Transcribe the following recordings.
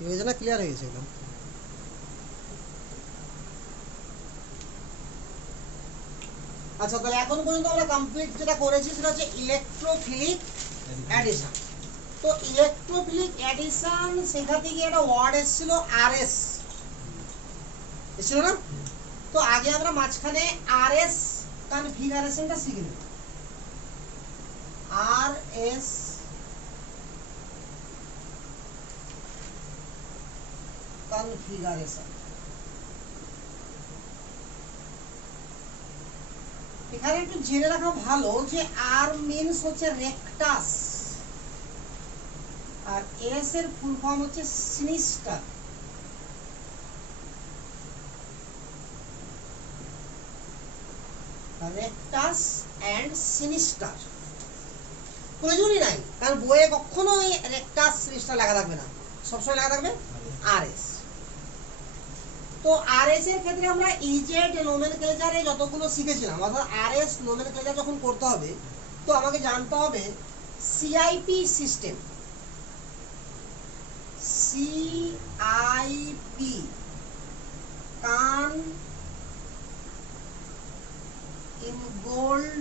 কি হয়েছে না, ক্লিয়ার হয়ে গেছে একদম। আচ্ছা, তাহলে এখন পর্যন্ত আমরা কমপ্লিট যেটা করেছি সেটা হচ্ছে ইলেকট্রোফিলিক অ্যাডিশন। তো ইলেকট্রোফিলিক অ্যাডিশন শেখাতে গিয়ে একটা ওয়ার্ড এসেছিল আরএস, এসেছিল না? তো আগে আমরা মাঝখানে আরএস কনফিগারেশনটা শিখে নেব। আরএস কনফিগারেশন, এখানে একটু জেনে রাখা ভালো যে আর মিনস হচ্ছে রেকটাস, আর এস এর ফুল ফর্ম হচ্ছে সিনিস্টার। রেকটাস এন্ড সিনিস্টার প্রয়োজনই নাই, কারণ বইয়ে কখনো রেকটাস সিনিস্টার লেখা থাকবে না, সবসময় লেখা থাকবে আরএস। তো আরএস এর ক্ষেত্রে আমরা ইজেড নোমেনক্লেচারে যতগুলো শিখেছিলাম, অর্থাৎ আরএস নোমেনক্লেচার যখন করতে হবে তো আমাকে জানতে হবে সিআইপি সিস্টেম। সিআইপি কান ইনগোল্ড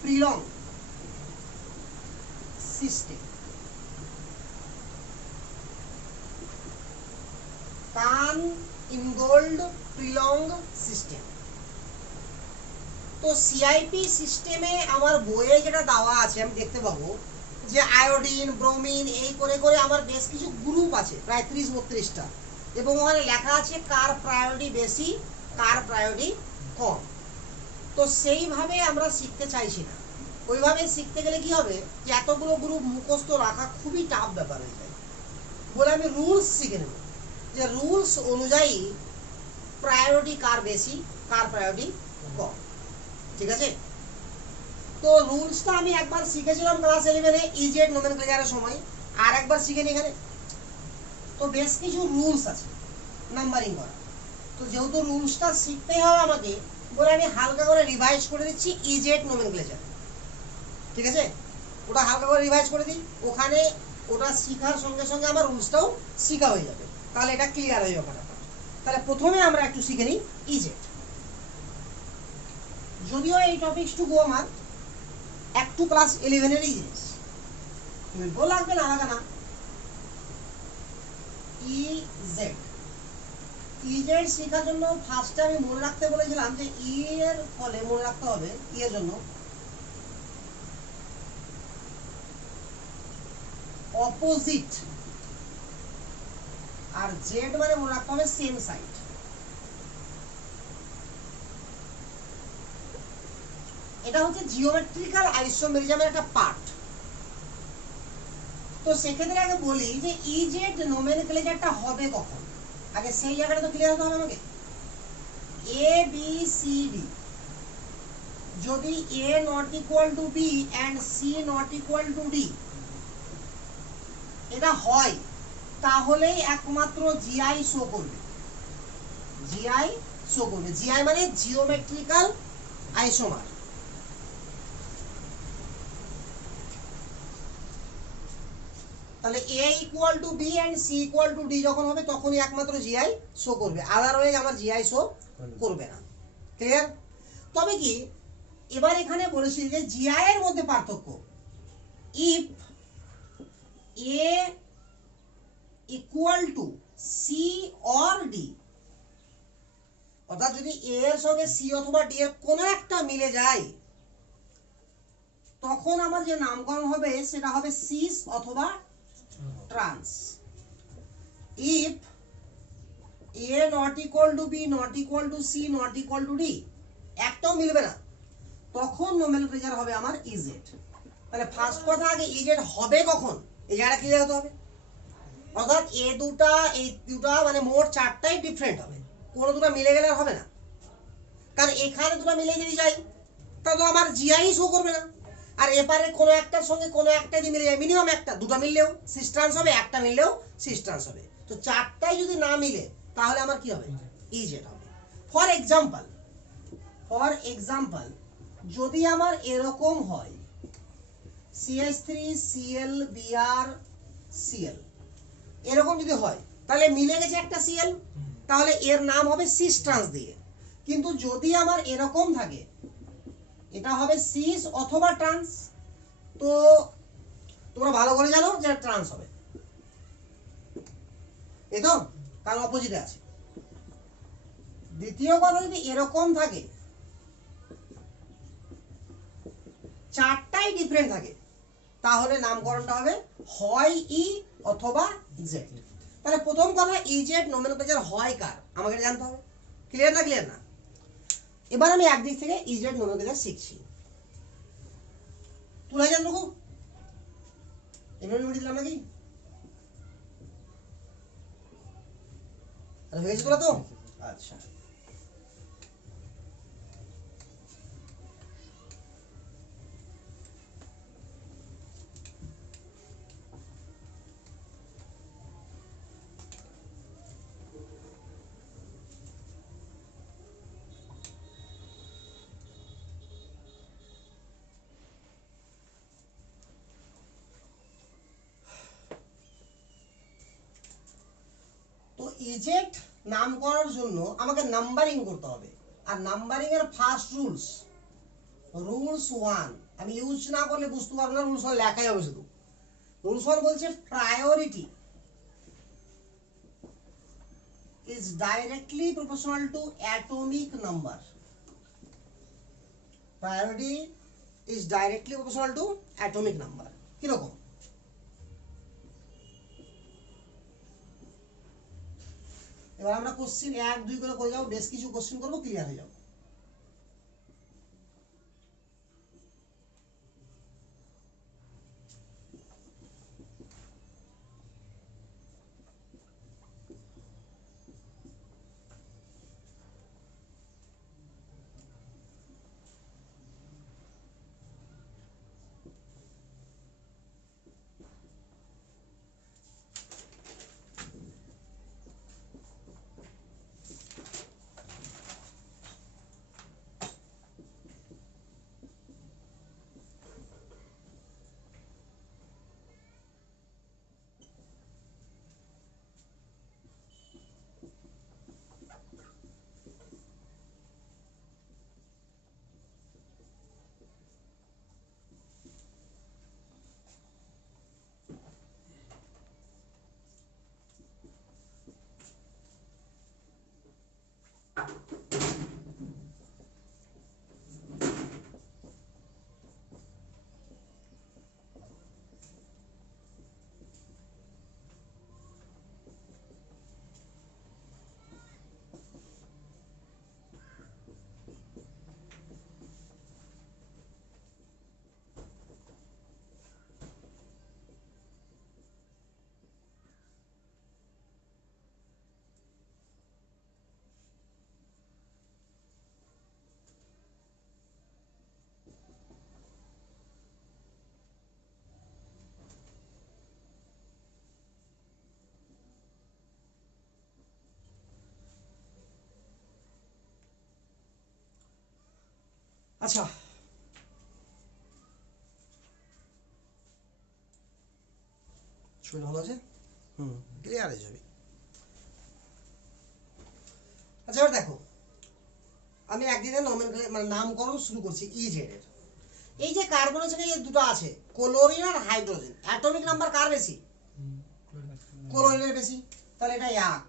প্রিলং সিস্টেম, কান ইনগোল্ড প্রিলং সিস্টেম। তো সিআইপি সিস্টেমে আমার বইয়ে যেটা দেওয়া আছে আমি দেখতে পাবো যে আয়োডিন, ব্রোমিন, এই করে করে আমার বেশ কিছু গ্রুপ আছে, প্রায় 30-32টা, এবং ওখানে লেখা আছে কার প্রায়োরিটি বেশি, কার প্রায়োরিটি কম। তো সেইভাবে আমরা শিখতে চাইছি না। ওইভাবে শিখতে গেলে কি হবে যে এতগুলো গ্রুপ মুখস্থ রাখা খুবই টাফ ব্যাপার হয়ে যায়, বলে আমি রুলস শিখে নেব যে রুলস অনুযায়ী প্রায়োরিটি কার বেশি, কার প্রায়োরিটি কম। ঠিক আছে? তো রুলসটা আমি একবার শিখেছিলাম ক্লাস 11-এ ইজেড নোমেনক্লেচারের সময়, আর একবার শিখে নি এখানে। তো বেশ কিছু রুলস আছে নাম্বারিং করা, তো যেহেতু রুলসটা শিখতেই হবে আমাকে, বলে আমি হালকা করে রিভাইজ করে দিচ্ছি ইজেড নোমেনক্লেচার। ঠিক আছে? ওটা হালকা করে রিভাইজ করে দিই, ওখানে ওটা শেখার সঙ্গে সঙ্গে আমার রুলসটাও শেখা হয়ে যাবে, তাহলে এটা ক্লিয়ার হয়ে যাবে। তাহলে প্রথমে আমরা একটু শিখে নিই ইজেড। যদিও এই টপিকটুকু আমার একটু ক্লাস 11-এরই জিনিস, বল লাগবে না আমাকে না। ইজেড, ইজেড শেখার জন্য ফার্স্টে আমি মনে রাখতে বলেছিলাম যে ই এর ফলে মনে রাখতে হবে, ই এর জন্য অপোজিট, আর জেড মানে মনে রাখতে হবে সেম সাইড। এটা হচ্ছে জিওমেট্রিক্যাল আইসোমেরিজমের একটা পার্ট। তো সেক্ষেত্রে আগে বলি যে ইজেড নোমেনক্লেচারটা হবে কখন, আগে সেই জায়গাটা তো ক্লিয়ার হতে হবে আমাকে। এ বি সি ডি যদি A not equal to B and C not equal to D এটা হয়, তাহলেই একমাত্র জিআই শো করবে। জিআই শো করবে, জিআই মানে জিওমেট্রিক্যাল আইসোমার। তাহলে A equal to B and C equal to D যখন হবে তখনই একমাত্র জিআই শো করবে, আদারওয়াইজ আমার জিআই শো করবে না। ক্লিয়ার? তবে কি এবার এখানে বলেছি যে জিআই এর মধ্যে পার্থক্য, if A equal to C or D, অর্থাৎ যদি এ এর সঙ্গে সি অথবা ডি এর কোনো একটা মিলে যায় তখন আমার যে নামকরণ হবে সেটা হবে সিস অথবা trans. If A not equal to B not equal to C not equal to D, একটাও মিলবে না, তখন নোমেনক্লেচার হবে আমার ইজেড। তাহলে ফার্স্ট কথা আগে ইজেড হবে কখন এই জায়গাটা ক্লিয়ার হতে হবে। অর্থাৎ এই দুটা মানে মোট চারটাই ডিফারেন্ট হবে, কোনো দুটো মিলে গেলে আর হবে না। কারণ এখানে দুটো মিলে যদি যাই তাহলে তো আমার জিআই শো করবে না, আর এপারে কোনো একটার সঙ্গে কোনো একটা যদি মিলে যায়, মিনিমাম একটা, দুটো মিললেও সিস ট্রান্স হবে, একটা মিললেও সিস ট্রান্স হবে। তো চারটাই যদি না মিলে তাহলে আমার কি হবে, ইজেড হবে। ফর এক্সাম্পল যদি আমার এরকম হয় CH3 Cl Br Cl, এরকম যদি হয় তাহলে মিলে গেছে একটা সিএল, তাহলে এর নাম হবে সিস ট্রান্স দিয়ে। কিন্তু যদি আমার এরকম থাকে, এটা হবে সিস অথবা ট্রান্স, তো তোমরা ভালো করে জানো যে ট্রান্স হবে, এই তো, কারণ অপোজিটে আছে। দ্বিতীয় কথা, যদি এরকম থাকে, চারটাই ডিফারেন্ট থাকে, তাহলে নামকরণটা হবে হয় ই অথবা জেড। তাহলে প্রথম কথা, ইজেড নোমেনক্লেচার হয় কার, আমাকে জানতে হবে। ক্লিয়ার না? ক্লিয়ার না? এবার আমি একদিক থেকে ইজেড নোমেনক্লেচার শিখছি। তুলে যান রকম এমনি দিলাম নাকি? হয়েছে তোলা তো? আচ্ছা, তো ইজেড নাম করার জন্য আমাকে নাম্বারিং করতে হবে। আর নাম্বারিং এর ফার্স্ট রুলস 1 আমি ইউজ না করলে বুঝতে পারবো না, রুলস 1 লেখাই হবে শুধু। রুলস 1 বলছে priority is directly proportional to atomic number. Priority is directly proportional to atomic number. কিরকম? এবার আমরা কোশ্চেন 1 2 করে যাবো, বেশ কিছু কোশ্চেন করবো, ক্লিয়ার হয়ে যাবো। আচ্ছা, শরীর ভালো আছে? ক্লিয়ার হয়ে যাবে। আচ্ছা, এবার দেখো, আমি একদিনে মানে নামকরণ শুরু করছি ইজেড এর। এই যে কার্বনের সঙ্গে এই দুটো আছে, ক্লোরিন আর হাইড্রোজেন, অ্যাটমিক নাম্বার কার বেশি? ক্লোরিনের বেশি, তাহলে এটা 1,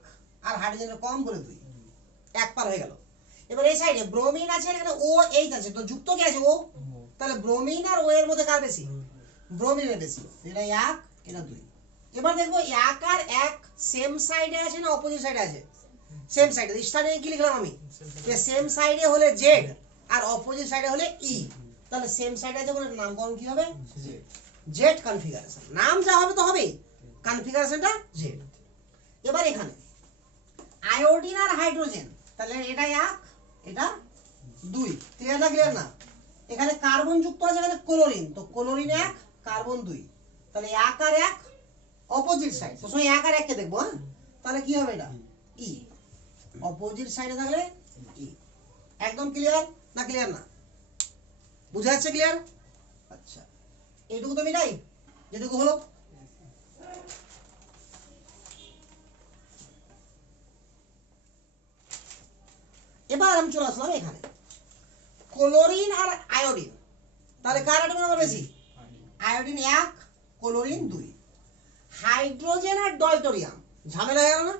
আর হাইড্রোজেনের কম বলে 2, 1 পার হয়ে গেল। এবার এই সাইডে ব্রোমিন আছে, এখানে ও এইচ আছে, তো যুক্ত কি আছে? ও। তাহলে ব্রোমিন আর ও এর মধ্যে কার বেশি? ব্রোমিনের বেশি, এটা 1, এটা 2। এবার দেখবো 1 আর 1 সেম সাইডে আছে না অপোজিট সাইডে আছে? সেম সাইডে। স্টার্টিং কি লিখলাম আমি? যে সেম সাইডে হলে জেড আর অপোজিট সাইডে হলে ই। তাহলে সেম সাইডে আছে বলে নামকরণ কি হবে? জেড। Z configuration. নাম যা হবে তো হবেই, কনফিগারেশনটা জেড। এবার এখানে আয়োডিন আর হাইড্রোজেন, তাহলে এটা 1, এটা 2। ক্লিয়ার না? ক্লিয়ার না? এখানে কার্বন যুক্ত আছে, এখানে ক্লোরিন, তো ক্লোরিন 1, কার্বন 2, তাহলে 1 আর 1 অপোজিট সাইড, সবসময় 1 আর 1 কে দেখবো। হ্যাঁ, তাহলে কি হবে? এটা ই। অপোজিট সাইডে থাকলে ই। একদম ক্লিয়ার না? ক্লিয়ার না? বুঝা যাচ্ছে? ক্লিয়ার? আচ্ছা, এইটুকু তো মিটাই, যেটুকু হলো। এবার আমি চলে আসলাম এখানে ক্লোরিন আর আয়োডিন, তাহলে কার অ্যাটমিক নাম্বার বেশি? Iodine 1, chlorine 2। হাইড্রোজেন আর ডয়টোরিয়াম ঝামেলা হয়ে গেল না,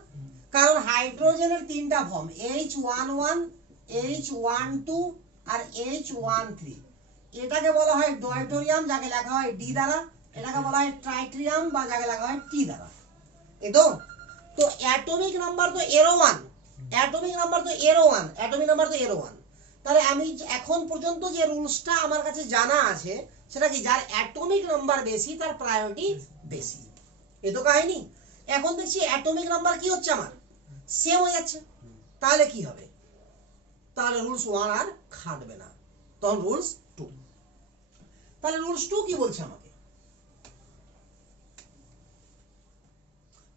কারণ হাইড্রোজেনের তিনটা ফর্ম H11, H12 আর H13। এটাকে বলা হয় ডয়টোরিয়াম, যাকে লেখা হয় ডি দ্বারা। এটাকে বলা হয় ট্রাইট্রিয়াম বা যাকে লেখা হয় টি দ্বারা। এই তো অ্যাটমিক নাম্বার তো এরো 1, অ্যাটমিক নাম্বার তো এরো 1, অ্যাটমিক নাম্বার তো এরো 1। তাহলে আমি এখন পর্যন্ত যে রুলসটা আমার কাছে জানা আছে সেটা কি, যার অ্যাটমিক নাম্বার বেশি তার প্রায়োরিটি বেশি। এ তো কাহিনী। এখন দেখছি অ্যাটমিক নাম্বার কি হচ্ছে, আমার সেম হয়ে যাচ্ছে। তাহলে কি হবে? তাহলে রুলস 1 আর খাটবে না, তখন রুলস 2। তাহলে রুলস 2 কি বলছে আমাকে?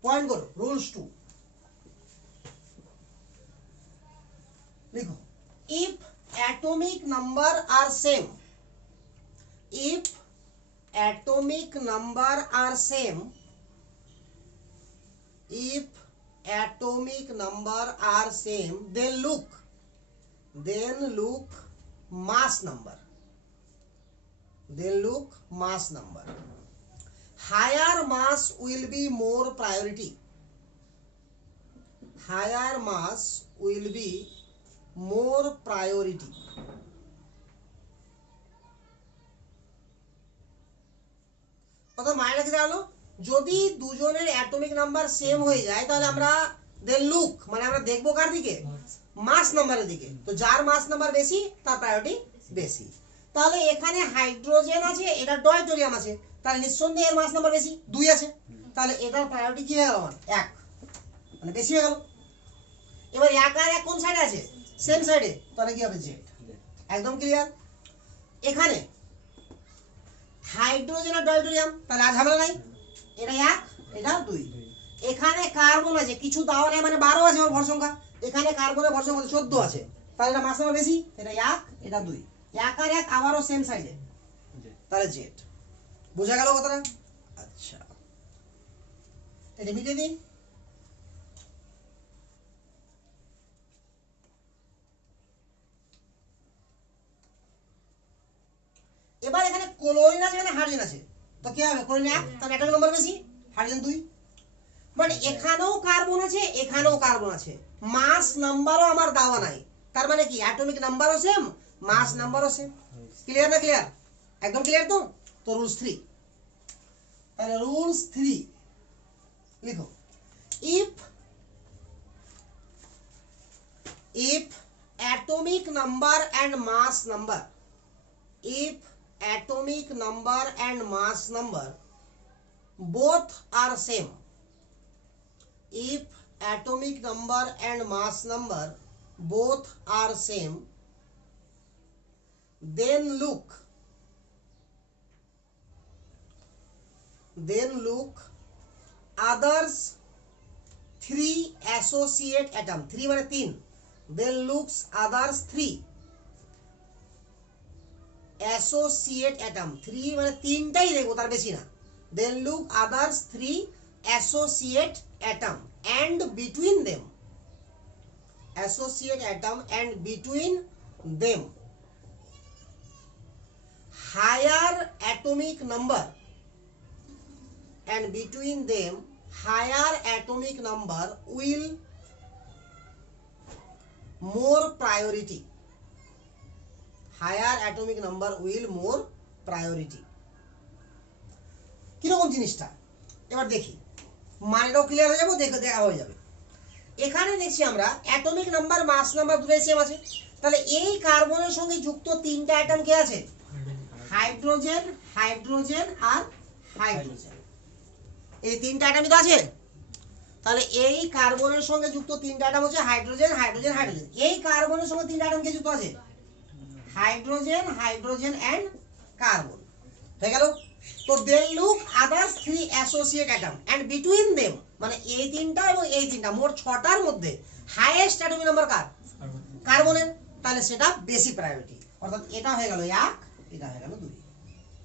পয়েন্ট করো, রুলস 2 লিখো। If atomic number are same, if atomic number are same, if atomic number are same, then look mass number, then look mass number. Higher mass will be more priority, higher mass will be more priority. অর্থাৎ মায়েরা কি জানো, যদি দুজনের atomic number same হয়ে যায় তাহলে আমরা দেন লুক মানে আমরা দেখবো কার দিকে, মাস নাম্বারের দিকে। তো যার মাস নাম্বার বেশি তার প্রায়োরিটি বেশি। তাহলে এখানে হাইড্রোজেন আছে, এটা ডয়টোরিয়াম আছে, তাহলে নিঃসন্দেহে এর মাস নাম্বার বেশি 2 আছে। তাহলে এটার প্রায়োরিটি কি হয়ে গেল, আমার 1, মানে বেশি হয়ে গেল। এবার 1 আর 1 কোন সাইডে আছে? সেম সাইডে, তাহলে কি হবে? জেড। একদম ক্লিয়ার। এখানে হাইড্রোজেন আর ডয়টোরিয়াম, তাহলে আর ঝামেলা নাই, এটা 1 এটা 2। এখানে কার্বন আছে, কিছু দেওয়া নেই, মানে 12 আছে ওর ভর সংখ্যা। এখানে কার্বনের ভর সংখ্যা 14 আছে, তাহলে এটা মাস নাম্বার বেশি, এটা 1 এটা 2। 1 আর 1 আবারও সেম সাইডে, তাহলে জেড। বোঝা গেল কথাটা? আচ্ছা, এটা মিটিয়ে দিন। এবার এখানে ক্লোরিন আছে, এখানে হাইড্রোজেন আছে, তো কি হবে? ক্লোরিন 1, তার অ্যাটমিক নাম্বার বেশি, হাইড্রোজেন 2। মানে এখানেও কার্বন আছে, এখানেও কার্বন আছে, মাস নাম্বারও আমার দেওয়া নাই। তার মানে কি অ্যাটমিক নাম্বারও সেম, মাস নাম্বারও সেম। ক্লিয়ার না? ক্লিয়ার, একদম ক্লিয়ার। তো তো রুলস 3, তাহলে রুলস 3 লিখো। if atomic number and mass number, if atomic number and mass number both are same, if atomic number and mass number both are same, then look others 3 associate atom, 3 মানে 3, then looks others 3 associate atom, 3 মানে 3টাই দেখবো, তার বেশি না। then look others 3 associate atom and between them, associate atom and between them higher atomic number, and between them higher atomic number will more priority, higher atomic number will more priority। কিরকম জিনিসটা এবার দেখি, মানেটাও clear হয়ে যাবে, দেখা হয়ে যাবে। এখানে দেখছি আমরা অ্যাটমিক নাম্বার মাস নাম্বার দুটোই সেম আছে, তাহলে এই কার্বনের সঙ্গে যুক্ত 3টা অ্যাটম কে আছে? হাইড্রোজেন, হাইড্রোজেন আর হাইড্রোজেন, এই 3টা অ্যাটমই তো আছে। তাহলে এই কার্বনের সঙ্গে যুক্ত 3টা অ্যাটম হচ্ছে হাইড্রোজেন, হাইড্রোজেন, হাইড্রোজেন। এই কার্বনের সঙ্গে 3টা অ্যাটম কে যুক্ত আছে? Hydrogen, hydrogen and carbon. হয়ে গেল। তো then look others 3 associate atom and between them, মানে এই 3টা এবং এই 3টা, মোট 6টার মধ্যে হাইয়েস্ট অ্যাটমিক নাম্বার কার? কার্বনের। তাহলে সেটা বেশি প্রায়োরিটি, অর্থাৎ এটা হয়ে গেল 1, এটা হয়ে গেল 2।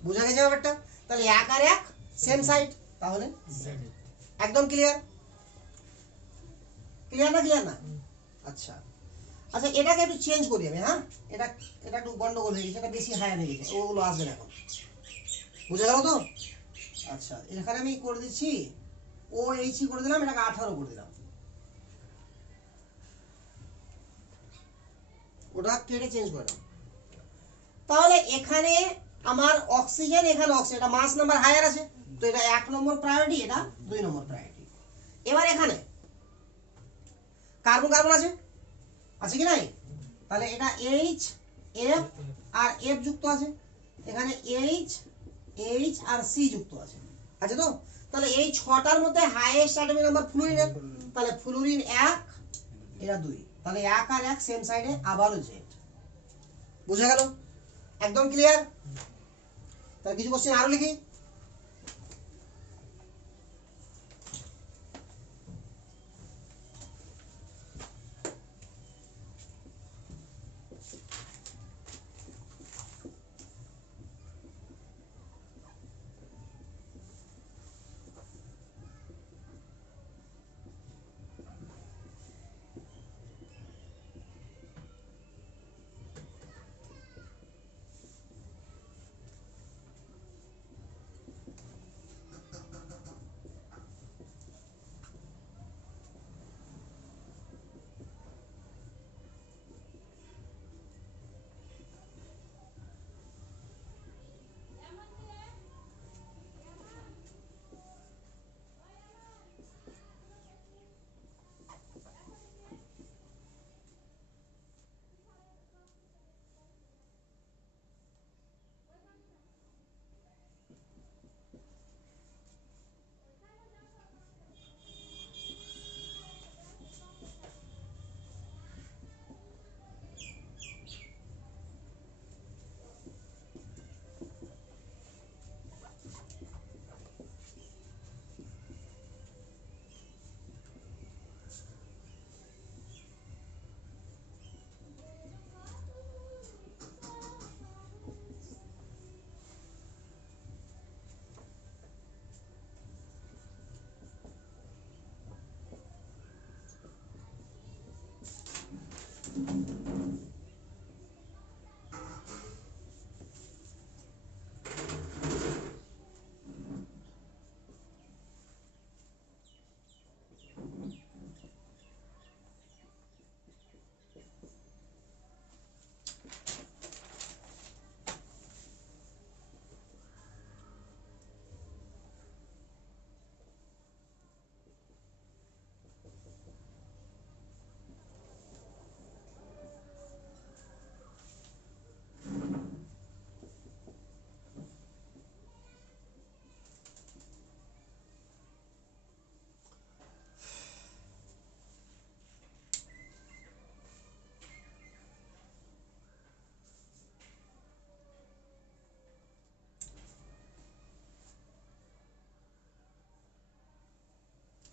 বুঝা গেছে ব্যাপারটা? তাহলে 1 আর 1 সেম সাইড, তাহলে একদম ক্লিয়ার। ক্লিয়ার না? ক্লিয়ার না? আচ্ছা, আচ্ছা এটাকে একটু চেঞ্জ করি আমি, হ্যাঁ এটা এটা একটু গন্ডগোল হয়ে গেছে, এটা বেশি হায়ার হয়ে গেছে, ওগুলো আসবে না এখন, বুঝে গেল তো? আচ্ছা এখানে আমি করে দিচ্ছি ও এইচ করে দিলাম, এটাকে 18 করে দিলাম, ওটা কেটে চেঞ্জ করে দাও। তাহলে এখানে আমার অক্সিজেন, এখানে অক্সিজেন, এটা মাস নাম্বার হায়ার আছে, তো এটা 1 নম্বর প্রায়োরিটি, এটা 2 নম্বর প্রায়োরিটি। এবার এখানে কার্বন কার্বন আছে, আছে কি নাই? তাহলে এটা এইচ এফ আর এফ যুক্ত আছে, এখানে এইচ এইচ আর সি যুক্ত আছে, আছে তো? তাহলে এই 6টার মধ্যে হাইয়েস্ট অ্যাটমিক নাম্বার ফ্লুরিনের, তাহলে ফ্লুরিন 1, এটা 2, তাহলে 1 আর 1 সেম সাইডে, আবারও জেড। বুঝে গেল? একদম ক্লিয়ার? তাহলে কিছু কোশ্চেন আরো লিখি।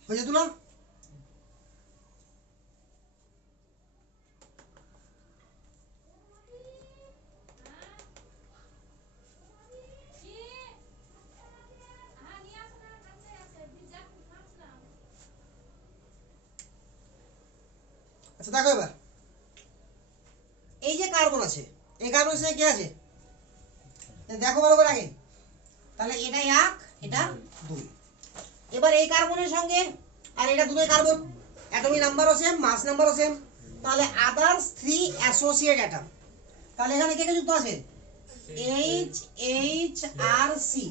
হয়েছে তুলা? আচ্ছা দেখো এবার এই যে কার্বন আছে, এই কার্বনের সঙ্গে কি আছে দেখো ভালো করে আগে। তাহলে এটা 1, এটা 2। এবার এই কার্বনের সঙ্গে আর এটা দুটোই কার্বন, অ্যাটমিক নাম্বারও সেম, মাস নাম্বারও সেম, তাহলে আদার্স 3 অ্যাসোসিয়েট অ্যাটম। তাহলে এখানে কে কে যুক্ত আছে? এইচ এইচ আর সি,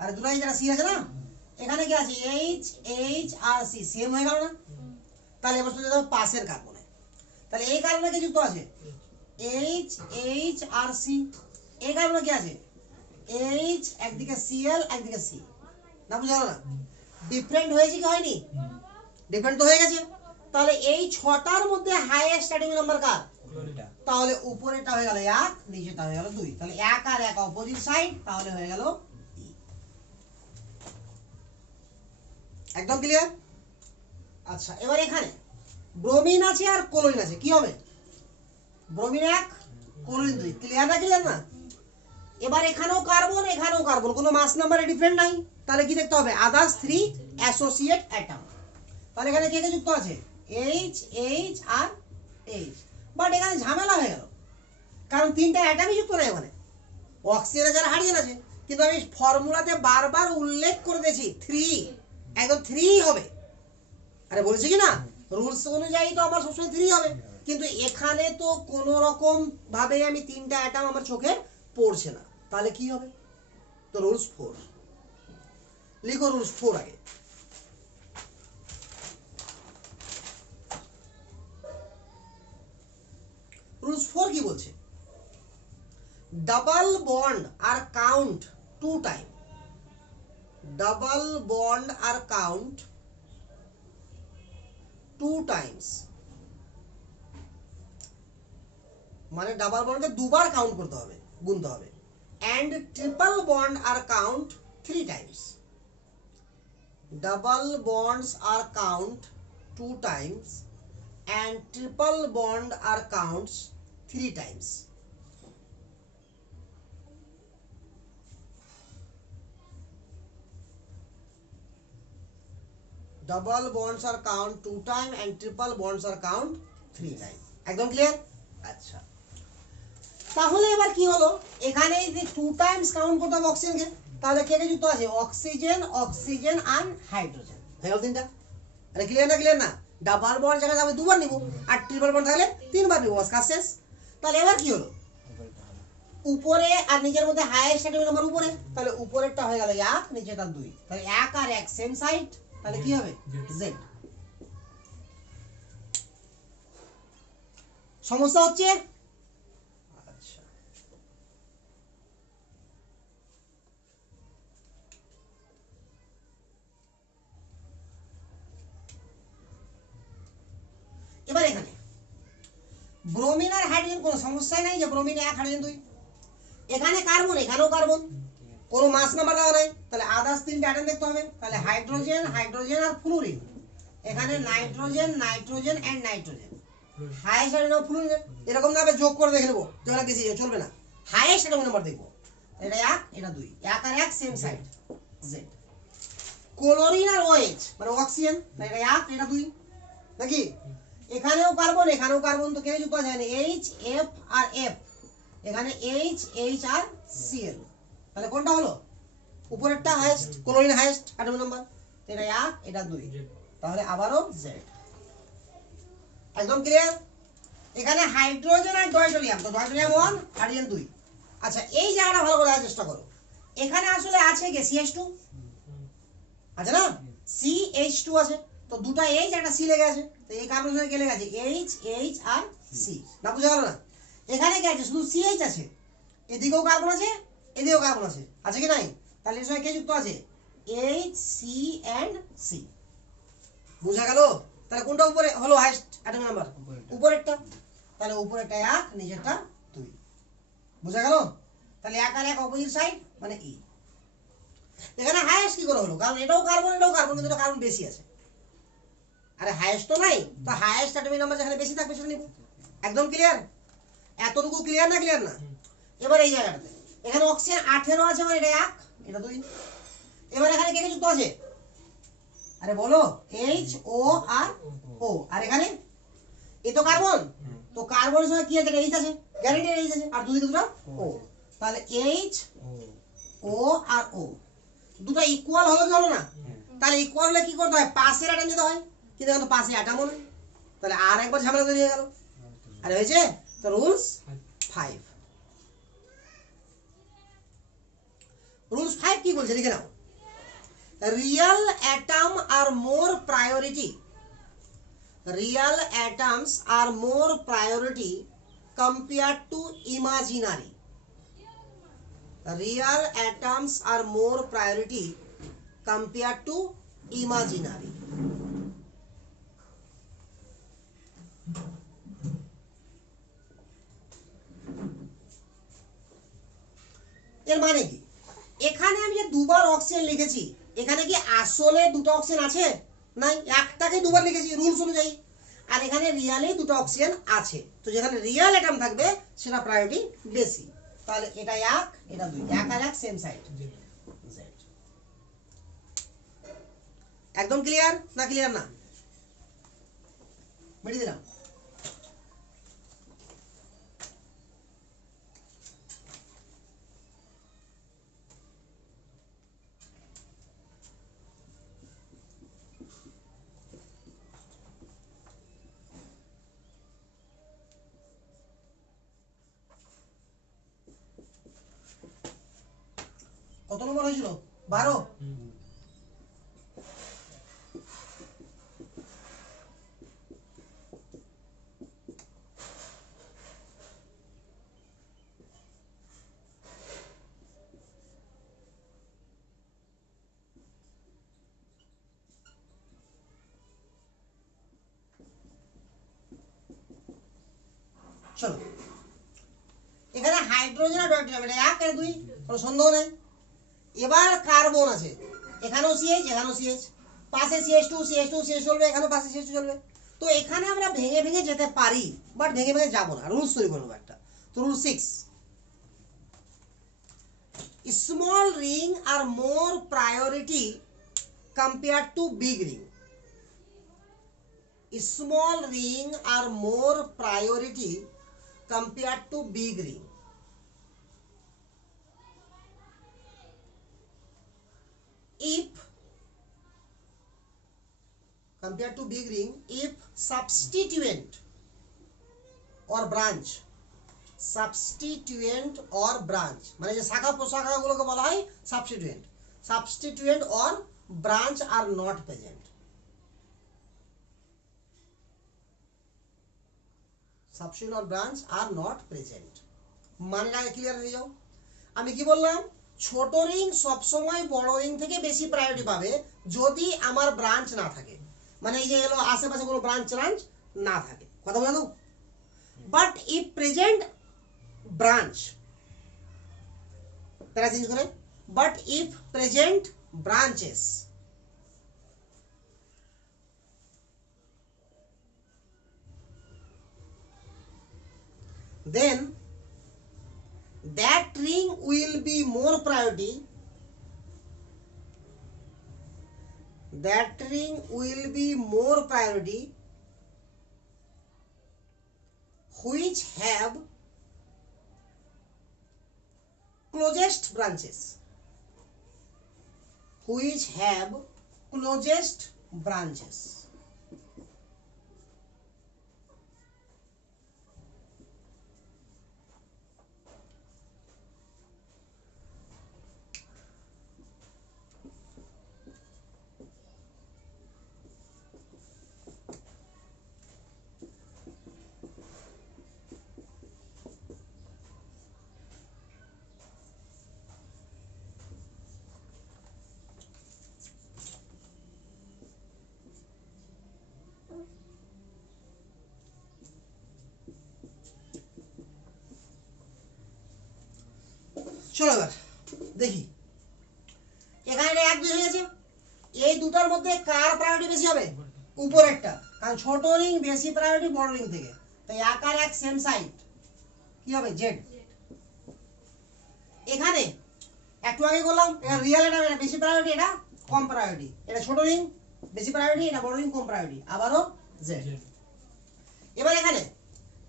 আর দুটো এইচ আর সি আছে না, এখানে কি আছে? এইচ এইচ আর সি, সেম হয়ে গেল না? তাহলে এবার চলে যাবো পাশের কার্বনে। তাহলে এই কার্বনে কে যুক্ত আছে? এইচ এইচ আর সি। এই কার্বনে কি আছে? এইচ, একদিকে সিএল একদিকে সি, না বুঝা গেল না? ডিফারেন্ট হয়েছে কি হয়নি? ডিফারেন্ট তো হয়ে গেছে। তাহলে এই 6টার মধ্যে হাইয়েস্ট অ্যাটমিক নাম্বার কার? তাহলে উপরেটা হয়ে গেল 1, নিচেটা হয়ে গেল 2, তাহলে 1 আর 1 অপোজিট সাইড, তাহলে হয়ে গেল E। একদম ক্লিয়ার? আচ্ছা এবার এখানে ব্রোমিন আছে আর ক্লোরিন আছে, কি হবে? ব্রোমিন 1, ক্লোরিন 2, ক্লিয়ার না? ক্লিয়ার না? এবার এখানেও কার্বন, এখানেও কার্বন, কোনো মাস নাম্বারে ডিফারেন্ট নাই, তাহলে কি দেখতে হবে? Others 3 associate atom. তাহলে এখানে কে কে যুক্ত আছে? এইচ এইচ আর এইচ, বাট এখানে ঝামেলা হয়ে গেল, কারণ তিনটা অ্যাটমই যুক্ত নাই ওখানে, অক্সিজেনে যারা হাইড্রোজেন আছে, কিন্তু আমি ফর্মুলাতে বারবার উল্লেখ করে দিয়েছি 3, একদম 3 হবে। আরে বলেছি কি না, রুলস অনুযায়ী তো আমার সবসময় 3 হবে, কিন্তু এখানে তো কোনো রকম ভাবে আমি তিনটা অ্যাটম আমার চোখে পড়ছে না, তাহলে কি হবে? তো রুলস 4 লিখো, রুলস 4 আগে। রুলস 4 কি বলছে? Double bond are count 2 time, double bond are count 2 times, মানে ডাবল বন্ডকে দুবার কাউন্ট করতে হবে, গুনতে হবে। And triple bond are count 3 times, double bonds are count 2 times and triple bond are counts 3 times. Double bonds are count 2 times and triple bonds are count 3 times. একদম clear? আচ্ছা, তাহলে এবার কি হলো, এখানে যে 2 টাইমস কাউন্ট করতে হবে অক্সিজেনকে, তাহলে কে কে যুক্ত আছে? অক্সিজেন, অক্সিজেন আর হাইড্রোজেন। হয়ে গেল তিনটা। আরে ক্লিয়ার না? ক্লিয়ার না? ডাবল বন্ড জায়গায় আমি দুবার নিব, আর ট্রিপল বন্ড থাকলে তিনবার নিব, কাজ শেষ। তাহলে এবার কি হলো, উপরে আর নিচের মধ্যে হাইয়েস্ট অ্যাটমিক নাম্বার উপরে, তাহলে উপরেরটা হয়ে গেল 1, নিচেরটা 2, তাহলে 1 আর 1 সেম সাইড, তাহলে কি হবে? জেড। সমস্যা হচ্ছে? আচ্ছা, এবার এখানে ব্রোমিন আর হাইড্রোজেন কোনো সমস্যাই নাই, যে ব্রোমিন 1 হাইড্রোজেন 2, এখানে কার্বন, এখানেও কার্বন, কোনো মাস নাম্বার দেওয়া নাই, তাহলে আদার্স তিনটা অ্যাটম দেখতে হবে, তাহলে হাইড্রোজেন, হাইড্রোজেন আর ফ্লুরিন, এখানে nitrogen, nitrogen and nitrogen, highest atom fluorine, এরকম ভাবে যোগ করে দেখে নেবো, যেটা বেশি চলবে না, হাইয়েস্ট অ্যাটম নাম্বার দেখবো, এটা 1, এটা 2, 1 আর 1 সেম সাইড, জেড। ক্লোরিন আর OH মানে অক্সিজেন, এটা 1, এটা 2, নাকি? এখানেও কার্বন, এখানেও কার্বন, তো কেউ যুক্ত আছে H, F আর F, এখানে H, H আর Cl, তাহলে কোনটা হলো? উপরেরটা highest, chlorine highest atom number, এটা 1, এটা 2, তাহলে আবারও জেড। একদম ক্লিয়ার? এখানে হাইড্রোজেন আর ডয়টোরিয়াম, তো ডয়টোরিয়াম 1, হাইড্রোজেন 2। আচ্ছা, এই জায়গাটা ভালো করে দেখার চেষ্টা করো, এখানে আসলে আছে কি CH2 আছে না, CH2 আছে, তো দুটো H একটা C লেগে আছে, তো এই কার্বনের সঙ্গে কে লেগে আছে? H, H আর C, না বুঝা গেল না? এখানে কি আছে? শুধু CH আছে, এদিকেও কার্বন আছে, এদিকেও কার্বন আছে, আছে কি নাই? তাহলে এর সঙ্গে কে যুক্ত আছে? H, C and C, বুঝা গেল? তাহলে কোনটা উপরে হলো হাইয়েস্ট অ্যাটম নাম্বার? উপরেরটা, তাহলে উপরেরটা 1, নিচেরটা 2, বুঝা গেল? তাহলে 1 আর 1 অপোজিট সাইড মানে E। এখানে হাইয়েস্ট কি করে হলো? কারণ এটাও কার্বন, এটাও কার্বন, কিন্তু এটা কার্বন বেশি আছে, আরে হাইয়েস্ট তো নাই, তো হাইয়েস্ট অ্যাটমিক নাম্বার যেখানে বেশি থাকবে সেটা নিব। একদম ক্লিয়ার? এতটুকু ক্লিয়ার না? ক্লিয়ার না? এবার এই জায়গাটাতে এখানে অক্সিজেন 18 আছে, মানে এটা 1, এটা 2, এবার এখানে কে কে যুক্ত আছে? আরে বলো, H, O আর O, আর এখানে এ তো কার্বন, তো কার্বনের সঙ্গে কি আছে? H আছে, গ্যারান্টি H আছে, আর দুটো O, তাহলে H, O আর O দুটো ইকুয়াল হলো কি হলো না? তাহলে ইকুয়াল হলে কি করতে হয়? পাশের অ্যাটম যেতে হয়, কিন্তু এখন তো পাশে অ্যাটমও নেই, তাহলে আর একবার ঝামেলা তৈরি হয়ে গেল। আরে হয়েছে? তো রুলস 5, রুলস 5 কি বলছে লিখে নাও। Real atom are more priority, real atoms are more priority compared to imaginary, real atoms are more priority compared to imaginary। এর মানে কি? এখানে আমি যে দুবার অক্সিজেন লিখেছি, এখানে কি আসলে দুটো অক্সিজেন আছে? নাই, একটাকে দুবার লিখেছি রুলস অনুযায়ী, আর এখানে রিয়ালি দুটো অক্সিজেন আছে, তো যেখানে রিয়েল অ্যাটম থাকবে সেটা প্রায়োরিটি বেশি, তাহলে এটা 1, এটা 2, 1 আর 1 সেম সাইড, জেড। একদম ক্লিয়ার না? ক্লিয়ার না? মিটিয়ে দিলাম। কত নম্বর হয়েছিল? 12। চলো, এখানে হাইড্রোজেন আর নাইট্রোজেন, এটা 1 আর 2, কোনো সন্দেহ নেই। এবার কার্বন আছে, এখানেও CH, এখানেও CH, পাশে CH2 CH2 CH চলবে, এখানেও পাশে CH2 চলবে। তো এখানে আমরা ভেঙে ভেঙে যেতে পারি, বাট ভেঙে ভেঙে যাবো না, রুলস তৈরি করবো একটা। তো rule 6, small ring are more priority compare to big ring. Small ring are more priority compare to big ring. If compared to big ring, if substituent or branch, substituent or branch মানে যে শাখা প্রশাখাগুলোকে বলা হয় substituent, substituent or branch are not present, substituent or branch are not present মানেটা clear হয়ে যাও। আমি কি বললাম, ছোট রিং সবসময় বড় রিং থেকে বেশি প্রায়োরিটি পাবে যদি আমার ব্রাঞ্চ না থাকে, মানে এই যে হলো আশেপাশে কোনো ব্রাঞ্চ না থাকে, কথা বলো। বাট ইফ প্রেজেন্ট ব্রাঞ্চ, তারা চেঞ্জ করে, but if present branches then that ring will be more priority, that ring will be more priority which have closest branches, which have closest branches। চলো এবার দেখি, এখানে 1 2 হয়ে গেছে, এই দুটার মধ্যে কার প্রায়োরিটি বেশি হবে? উপরেরটা, কারণ ছোট রিং বেশি প্রায়োরিটি বড় রিং থেকে, তাই 1 আর 1 সেম সাইড, কি হবে? জেড। এখানে একটু আগে বললাম, এটা রিয়েল, এটা বেশি প্রায়োরিটি, এটা কম প্রায়োরিটি, এটা ছোট রিং বেশি প্রায়োরিটি, এটা বড় রিং কম প্রায়োরিটি, আবারও জেড। এবার এখানে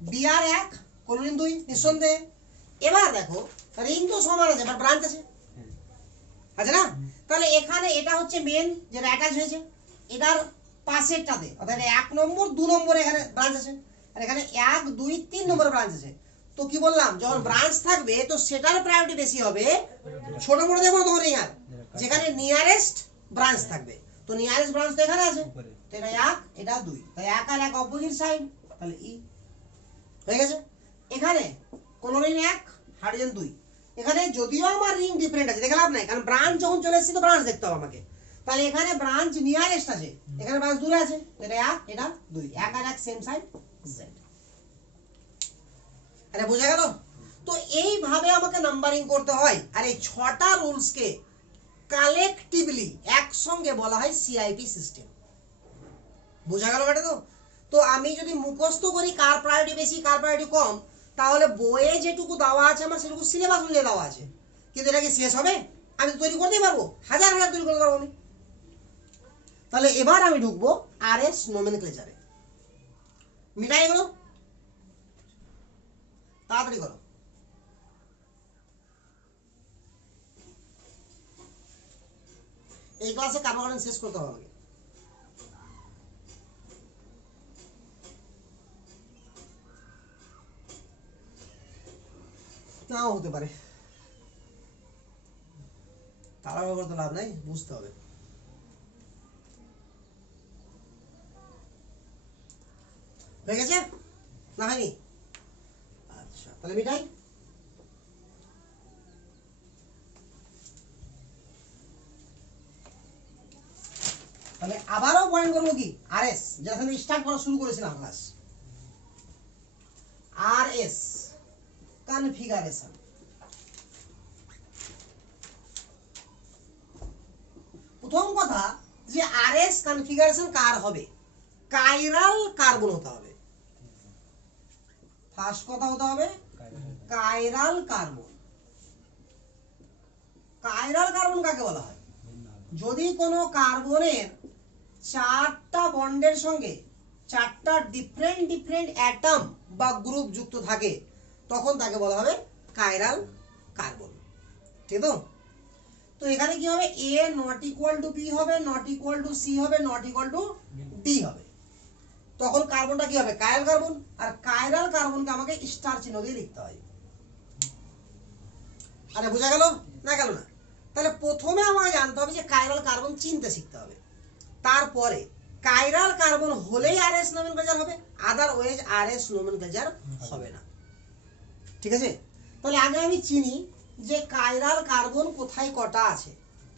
বি আর 1 ক্লোরিন 2 নিঃসন্দেহে। এবার দেখো রিং তো সমান আছে, বাট ব্রাঞ্চ আছে, আছে না? তাহলে এখানে এটা হচ্ছে মেন যেটা অ্যাটাচ হয়েছে, এটার পাশেরটাতে অর্থাৎ 1 নম্বর 2 নম্বর এখানে ব্রাঞ্চ আছে, আর এখানে 1 2 3 নম্বর ব্রাঞ্চ আছে। তো কি বললাম, যখন ব্রাঞ্চ থাকবে তো সেটার প্রায়োরিটি বেশি হবে, ছোট বড় দেখো তখন ইয়ার যেখানে নিয়ারেস্ট ব্রাঞ্চ থাকবে। তো নিয়ারেস্ট ব্রাঞ্চ তো এখানে আছে, তো এটা 1 এটা 2, তাই 1 আর 1 অপোজিট সাইড, তাহলে ই হয়ে গেছে। এখানে ক্লোরিন 1 হাইড্রোজেন 2, এখানে যদিও আমার রিং ডিফারেন্ট আছে, দেখে লাভ নাই, কারণ ব্রাঞ্চ যখন চলে এসেছে তো ব্রাঞ্চ দেখতে হবে আমাকে। তাহলে এখানে ব্রাঞ্চ নিয়ারেস্ট আছে, এখানে ব্রাঞ্চ দূরে আছে, এটা 1 এটা 2, 1 আর 1 সেম সাইড জেড। আরে বোঝা গেল? তো এইভাবে আমাকে নাম্বারিং করতে হয়, আর এই 6টা রুলসকে কালেকটিভলি একসঙ্গে বলা হয় সিআইপি সিস্টেম। বোঝা গেল এটা? তো আমি যদি মুখস্থ করি কার প্রায়োরিটি বেশি কার প্রায়োরিটি কম, তাহলে বইয়ে যেটুকু দেওয়া আছে আমার সেটুকু সিলেবাস অনুযায়ী দেওয়া আছে, কিন্তু এটা কি শেষ হবে? আমি তৈরি করতেই পারবো, হাজার হাজার তৈরি করতে পারবো আমি। তাহলে এবার আমি ঢুকবো আরএস নোমেনক্লেচারে। মিটাই এগুলো তাড়াতাড়ি করো। এই ক্লাসে কার্বোহাইড্রেট শেষ করতে হবে আমাকে। নাও হতে পারে। তাড়াহুড়ো করতে লাভ নাই, বুঝতে হবে। হয়ে গেছে না হয়নি? আচ্ছা তাহলে মিটাই। তাহলে আবারও পয়েন্ট করবো কি আরএস, যেখান থেকে স্টার্ট করা শুরু করেছিলাম ক্লাস। RS configuration. প্রথম কথা যে আরএস কনফিগারেশন কার হবে? কাইরাল কার্বন হতে হবে। ফার্স্ট কথা হতে হবে কাইরাল কার্বন। কাইরাল কার্বন কাকে বলা হয়? যদি কোনো কার্বনের চারটা বন্ডের সঙ্গে চারটা ডিফারেন্ট ডিফারেন্ট অ্যাটম বা গ্রুপ যুক্ত থাকে তখন তাকে বলা হবে কাইরাল কার্বন। ঠিক তো? তো এখানে কি হবে? A not equal to B হবে, নট ইকুয়াল টু সি হবে, নট ইকুয়াল টু ডি হবে। তখন কার্বনটা কি হবে? Chiral carbon. আর কাইরাল কার্বনকে আমাকে স্টার চিহ্ন দিয়ে লিখতে হয়। আরে বোঝা গেল না গেল না? তাহলে প্রথমে আমাকে জানতে হবে যে কাইরাল কার্বন চিনতে শিখতে হবে। তারপরে কাইরাল কার্বন হলেই আরএস নোমেনক্লেচার হবে, আদারওয়াইজ আরএস নোমেনক্লেচার হবে না। ঠিক আছে? তাহলে আগে আমি চিনি যে কাইরাল কার্বন কোথায় কটা আছে।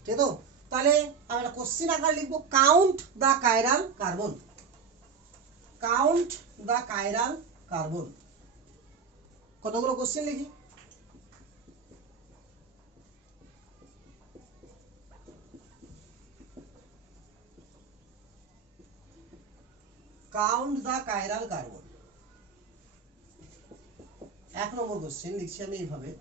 ঠিক তো? তাহলে আমি একটা কোশ্চেন আকারে লিখবো, কাউন্ট দা কাইরাল কার্বন। কাউন্ট দা কাইরাল কার্বন। কতগুলো কোশ্চেন লিখি? কাউন্ট দা কাইরাল কার্বন। এক নম্বর কোশ্চেন লিখছি আমি এইভাবে,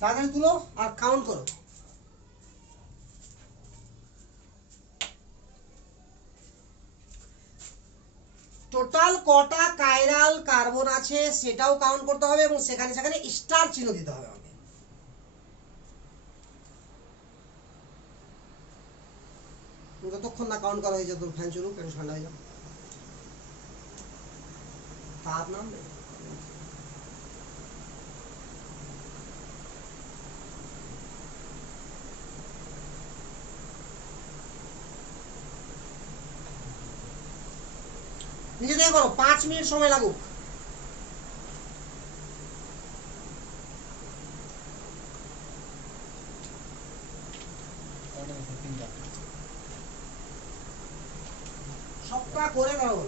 তাড়াতাড়ি তুলো আর কাউন্ট করো। টোটাল কটা কাইরাল কার্বন আছে সেটাও কাউন্ট করতে হবে এবং সেখানে সেখানে স্টার চিহ্ন দিতে হবে আমাকে। যতক্ষণ না কাউন্ট করা হয়ে যায়, তোর ফ্যান চলুক, একটু ঠান্ডা হয়ে যাবে, তাপ নামবে। নিজে দিয়ে করো, 5 মিনিট সময় লাগুক। সবটা করে করো।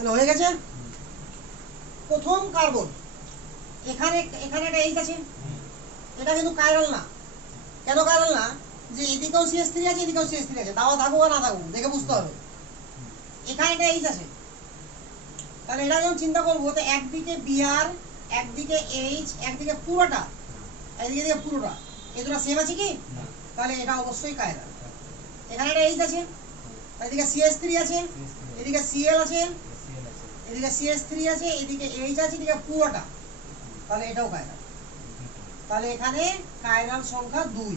তাহলে হয়ে গেছে প্রথম কার্বন। এখানে এখানে একটা এইচ আছে, এটা কিন্তু কাইরাল না। কেন কাইরাল না? যে এদিকেও CH3 আছে, এদিকেও CH3 আছে, দাওয়া থাকুক আর না থাকুক দেখে বুঝতে হবে। এখানে একটা এইচ আছে, তাহলে এটা যখন চিন্তা করবো তো একদিকে বিআর, একদিকে এইচ, একদিকে পুরোটা, একদিকে দিকে পুরোটা, এই দুটো সেম আছে কি? তাহলে এটা অবশ্যই কাইরাল। এখানে একটা এইচ আছে, এদিকে CH3 আছে, এদিকে Cl আছে, এদিকে CH3 আছে, এদিকে এইচ আছে, এদিকে পুরোটা, তাহলে এটাও কাইরাল। তাহলে এখানে কাইরাল সংখ্যা 2।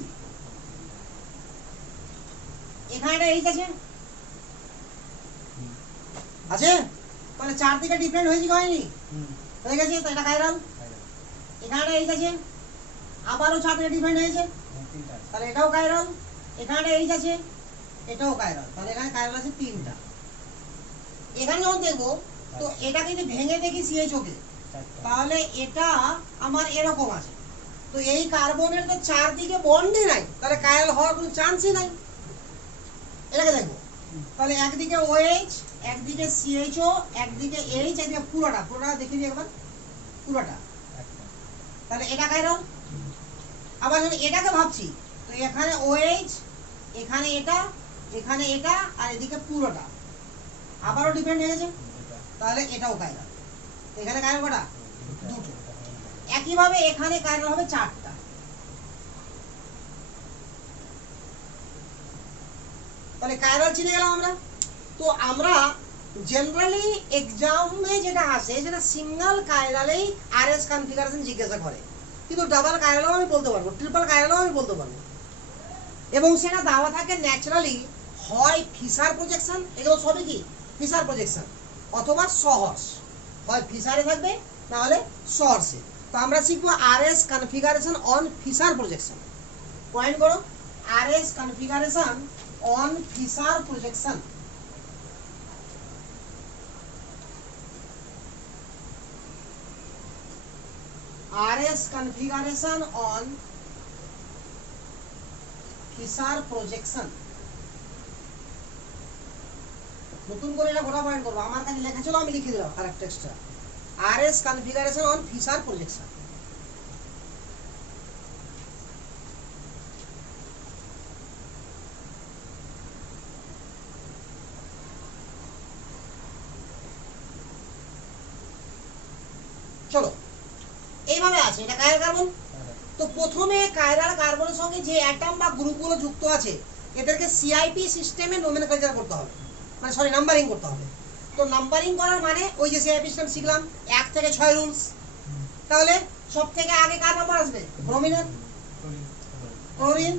এখানে একটা এইচ আছে আছে, তাহলে চারদিকে ডিফারেন্ট হয়েছে কি হয়নি? হয়ে গেছে, তো এটা কাইরাল। এখানে একটা এইচ আছে, আবারও চারদিকে ডিফারেন্ট হয়েছে, তাহলে এটাও কাইরাল। এখানে একটা এইচ আছে, এটাও কাইরাল, তাহলে এখানে কাইরাল আছে তিনটা। এখানে যখন দেখবো তো এটাকে যদি ভেঙে দেখি সিএইচ ওকে, তাহলে এটা আমার এরকম আছে, তো এই কার্বনের তো চারদিকে বন্ডই নাই, তাহলে কাইরাল হওয়ার কোনো চান্সই নাই। এটাকে দেখবো, তাহলে একদিকে OH, একদিকে CHO, একদিকে H, একদিকে পুরোটা দেখে দিই একবার, পুরোটা, তাহলে এটা কাইরাল। আবার যখন এটাকে ভাবছি, তো এখানে OH, এখানে এটা, এখানে এটা, আর এদিকে পুরোটা আবারও ডিফারেন্ট হয়ে গেছে, তাহলে এটাও কাইরাল। এখানে কাইরাল কটা? দুটো। একইভাবে এখানে কাইরাল হবে চারটা। তাহলে কাইরাল চিনে গেলাম আমরা। তো আমরা জেনারেলি এক্সামে যেটা আসে সেটা সিঙ্গেল কাইরালেই আরএস কনফিগারেশন জিজ্ঞাসা করে, কিন্তু ডাবল কাইরালও আমি বলতে পারবো, ট্রিপল কাইরালও আমি বলতে পারবো, এবং সেটা দেওয়া থাকে ন্যাচারালি হয় ফিশার প্রজেকশন, এগুলো সবই কি ফিশার প্রজেকশন, অথবা সহর্স, হয় ফিশারে থাকবে না হলে সহর্সে। তো আমরা শিখবো RS configuration on Fischer projection. Point করো, RS configuration on Fischer projection. RS configuration on Fisher projection। নতুন করে এটা গোটা পয়েন্ট করব, আমার কাছে লেখা ছিল আমি লিখে দিলাম আরেকটা extra, RS configuration on Fisher projection। চলো, এইভাবে আছে, এটা কাইরাল কার্বন। তো প্রথমে কাইরাল কার্বনের সঙ্গে যে অ্যাটম বা গ্রুপগুলো যুক্ত আছে এদেরকে সিআইপি সিস্টেমে নোমেনক্লেচার করতে হবে, মানে সরি নাম্বারিং করতে হবে। তো নাম্বারিং করার মানে ওই যে সিআইপি সিস্টেম শিখলাম 1 থেকে 6 রুলস, তাহলে সব থেকে আগে কার নাম্বার আসবে? ব্রোমিনের, ক্লোরিন,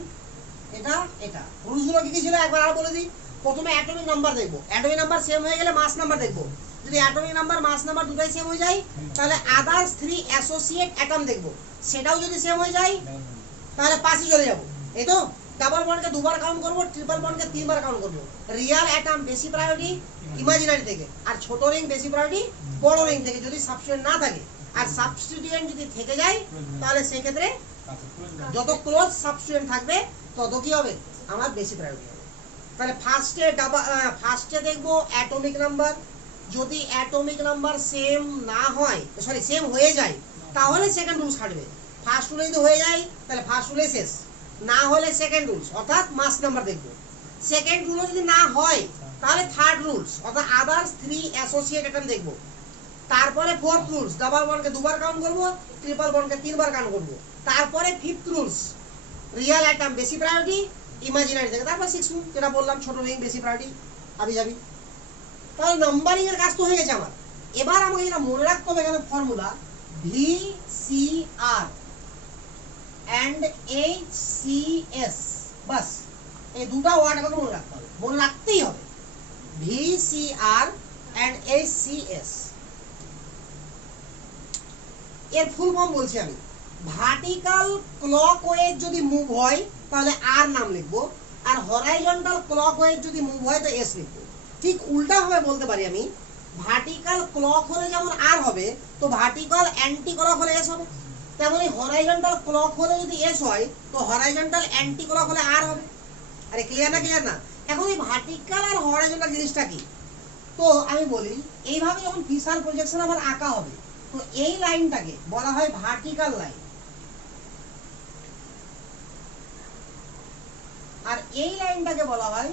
এটা এটা। রুলসগুলো কি কি ছিল একবার আর বলে দিই। প্রথমে অ্যাটমিক নাম্বার দেখবো, অ্যাটমিক নাম্বার সেম হয়ে গেলে মাস নাম্বার দেখবো, যদি অ্যাটমিক নাম্বার মাস নাম্বার দুটাই সেম হয়ে যায় তাহলে আদার্স 3 অ্যাসোসিয়েট অ্যাটম দেখবো, সেটাও যদি সেম হয়ে যায় তাহলে পাশে চলে যাবো। এই তো ডাবল বন্ডকে দুবার কাউন্ট করবো, ট্রিপল বন্ডকে তিনবার কাউন্ট করবো। রিয়াল অ্যাটম বেশি প্রায়োরিটি ইমাজিনারি থেকে, আর ছোট রিং বেশি প্রায়োরিটি বড় রিং থেকে যদি সাবস্টিটিউয়েন্ট না থাকে। আর সাবস্টিটিউয়েন্ট যদি থেকে যায় তাহলে সেক্ষেত্রে যত ক্লোজ সাবস্টিটিউয়েন্ট থাকবে তত কি হবে? আমার বেশি প্রায়োরিটি হবে। তাহলে ফার্স্টে দেখবো অ্যাটমিক নাম্বার, যদি অ্যাটমিক নাম্বার সেম না হয়, সরি সেম হয়ে যায় তাহলে সেকেন্ড রুলস খাটবে। ফার্স্ট রুলে যদি হয়ে যায় তাহলে ফার্স্ট রুলে শেষ, না হলে সেকেন্ড রুলস অর্থাৎ মাস নাম্বার দেখবো। সেকেন্ড রুলও যদি না হয় তাহলে থার্ড রুলস অর্থাৎ আদার্স 3 অ্যাসোসিয়েট অ্যাটম দেখবো। তারপরে ফোর্থ রুলস, ডাবল বন্ডকে দুবার কাউন্ট করবো, ট্রিপল বন্ডকে তিনবার কাউন্ট করবো। তারপরে ফিফথ রুলস, রিয়াল অ্যাটম বেশি প্রায়োরিটি ইমাজিনারি থেকে। তারপর 6 রুল যেটা বললাম ছোট রিং বেশি প্রায়োরিটি, আবি যাবি। তাহলে নাম্বারিং এর কাজ তো হয়ে গেছে আমার। এবার আমাকে যেটা মনে রাখতে হবে এখানে ফর্মুলা VCR and HCS, বাস এই দুটো ওয়ার্ড আমাকে মনে রাখতে হবে, মনে রাখতেই হবে। VCR and HCS এর ফুল ফর্ম বলছি আমি। ভার্টিক্যাল ক্লকওয়েজ যদি মুভ হয় তাহলে আর নাম লিখবো, আর হরাইজন্টাল ক্লকওয়েজ যদি মুভ হয় তো এস লিখবো। ঠিক উল্টা ভাবে বলতে পারি আমি, ভার্টিক্যাল ক্লক হলে যেমন আর হবে, তো ভার্টিক্যাল অ্যান্টি ক্লক হলে এস হবে। তেমনি হরাইজন্টাল ক্লক হলে যদি এস হয় তো হরাইজন্টাল অ্যান্টি ক্লক হলে আর হবে। আরে ক্লিয়ার না? ক্লিয়ার না? এখন এই ভার্টিক্যাল আর হরাইজন্টাল জিনিসটা কি? তো আমি বলি এইভাবে যখন ফিশার প্রজেকশন আমার আঁকা হবে তো এই লাইনটাকে বলা হয় ভার্টিক্যাল লাইন, আর এই লাইনটাকে বলা হয়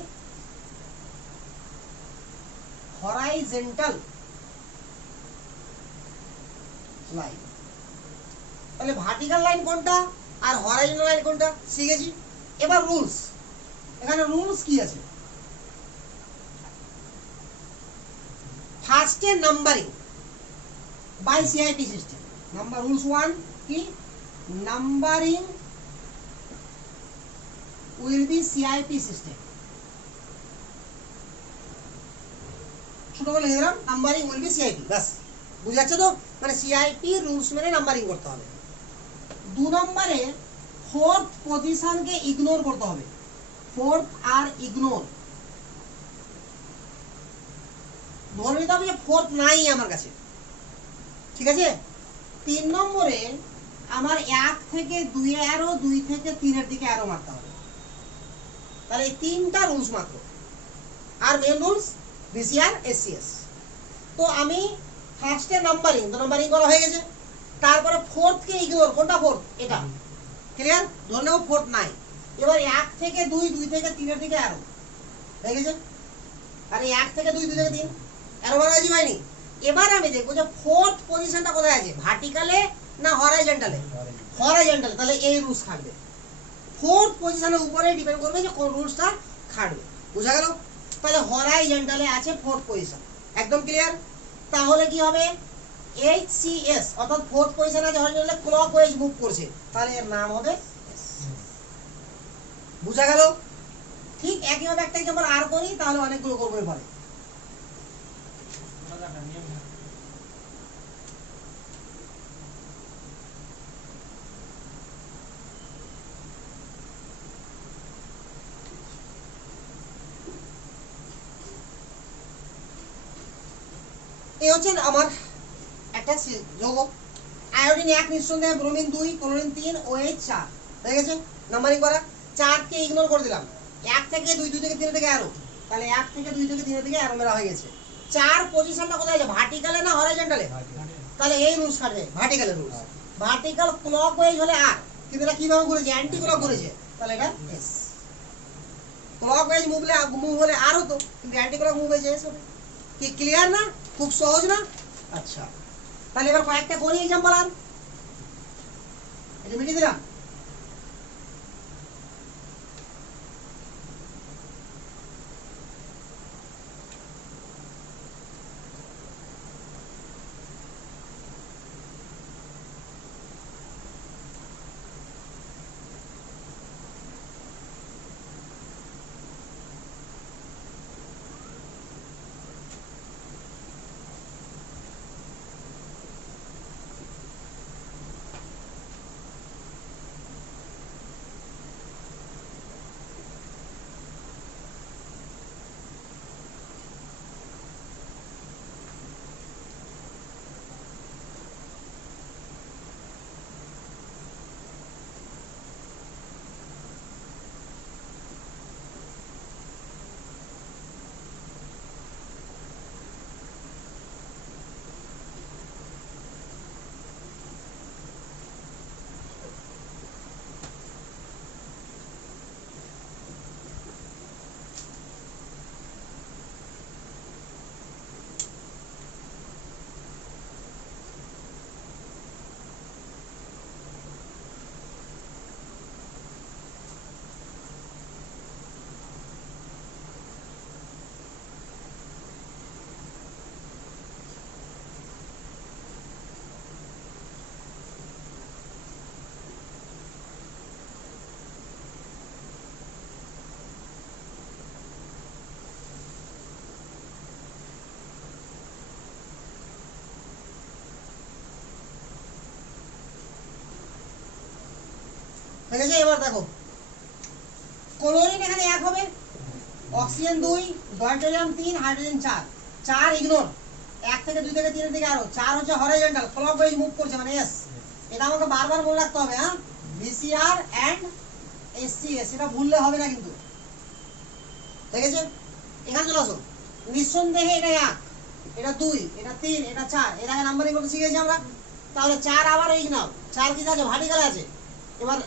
হরাইজন্টাল লাইন। তাহলে ভার্টিক্যাল লাইন কোনটা আর হরাইজন্টাল লাইন কোনটা শিখেছি। এবার রুলস, এখানে রুলস কি আছে? ফার্স্টে numbering by CIP system. Number rules 1 কি? Numbering will be CIP system। ছোট করে লিখে দিলাম নাম্বারিং উইল বি সিআইপি, বাস বুঝা যাচ্ছে তো? মানে সিআইপি রুলস মেনে নাম্বারিং করতে হবে। 2 নম্বরে ফোর্থ পজিশনকে ইগনোর করতে হবে, ফোর্থ আর ইগনোর ধরে নিতে হবে যে ফোর্থ নাই আমার কাছে, ঠিক আছে? 3 নম্বরে আমার 1 থেকে 2 এ অ্যারো, 2 থেকে 3 এর দিকে অ্যারো মারতে হবে। তাহলে এই 3টা রুলস মাত্র, আর মেন রুলস ভিসিআর এসসিএস। তো আমি ফার্স্টে নাম্বারিং, তো নাম্বারিং করা হয়ে গেছে। তারপরে ফোর্থ কে ইগনোর, কোনটা ফোর্থ? এটা ক্লিয়ার, ধরে নেব ফোর্থ নাই। এবার 1 থেকে 2, 2 থেকে 3 এর দিকে অ্যারো হয়ে গেছে। আর এই 1 থেকে 2, 2 থেকে 3 অ্যারো মারা হয়েছে হয়নি? এবার আমি দেখবো যে ফোর্থ পজিশনটা কোথায় আছে, ভার্টিক্যালে না হরাইজন্টালে? হরাইজন্টালে। তাহলে এই রুলস খাটবে, ফোর্থ পজিশনের উপরে ডিপেন্ড করবে যে কোন রুলসটা খাটবে, বুঝা গেল? তাহলে হরাইজন্টালে আছে ফোর্থ পজিশন, একদম ক্লিয়ার। তাহলে কি হবে, এইচসিএস অর্থাৎ ফোর্থ পজিশনে আছে হরাইজন্টালে, ক্লকওয়াইজ মুভ করছে, তাহলে এর নাম হবে এস, বুঝা গেল? ঠিক একইভাবে একটা এক্সাম্পল আর করি, তাহলে অনেকগুলো করবো এরপরে। এই হচ্ছে আমার একটা যৌগ, আয়োডিন 1 নিঃসন্দেহে, ব্রোমিন 2, ক্লোরিন 3, OH 4 হয়ে গেছে নাম্বারিং করা। 4 কে ইগনোর করে দিলাম, 1 থেকে 2, 2 থেকে 3 এর দিকে অ্যারো, তাহলে 1 থেকে 2 থেকে 3 এর দিকে অ্যারো মেরা হয়ে গেছে। 4 পজিশনটা কোথায় আছে, ভার্টিক্যালে না হরাইজন্টালে? তাহলে এই রুলস খাটবে, ভার্টিক্যালের রুলস। ভার্টিক্যাল ক্লকওয়াইজ হলে আর, কিন্তু এটা কিভাবে ঘুরেছে, অ্যান্টি ক্লক ঘুরেছে, তাহলে এটা এস। ক্লকওয়াইজ মুভ হলে আর হতো, কিন্তু অ্যান্টি ক্লক মুভ হয়েছে এস হবে। কি ক্লিয়ার না? খুব সহজ না? আচ্ছা, তাহলে এবার কয়েকটা করি এক্সাম্পল, আর এটা মিটিয়ে দিলাম। ঠিক আছে, এবার দেখো ক্লোরিন এখানে 1 হবে, অক্সিজেন 2, নাইট্রোজেন 3, হাইড্রোজেন 4, 4 ইগনোর। 1 থেকে 2 থেকে 3 এর দিকে আরো 4 হচ্ছে হরাইজন্টাল, ক্লকওয়াইজ মুভ করছে মানে এস। এটা আমাকে বারবার মনে রাখতে হবে, হ্যাঁ, ভিসিআর এন্ড এসসিএস, এটা ভুললে হবে না কিন্তু, ঠিক আছে? এখানে চলে আসো, নিঃসন্দেহে এটা 1, এটা 2, এটা 3, এটা 4, এর আগে নাম্বারিং করতে শিখেছি আমরা। তাহলে 4 আবার ইগনোর, 4 কি আছে, ভার্টিক্যাল আছে। এবার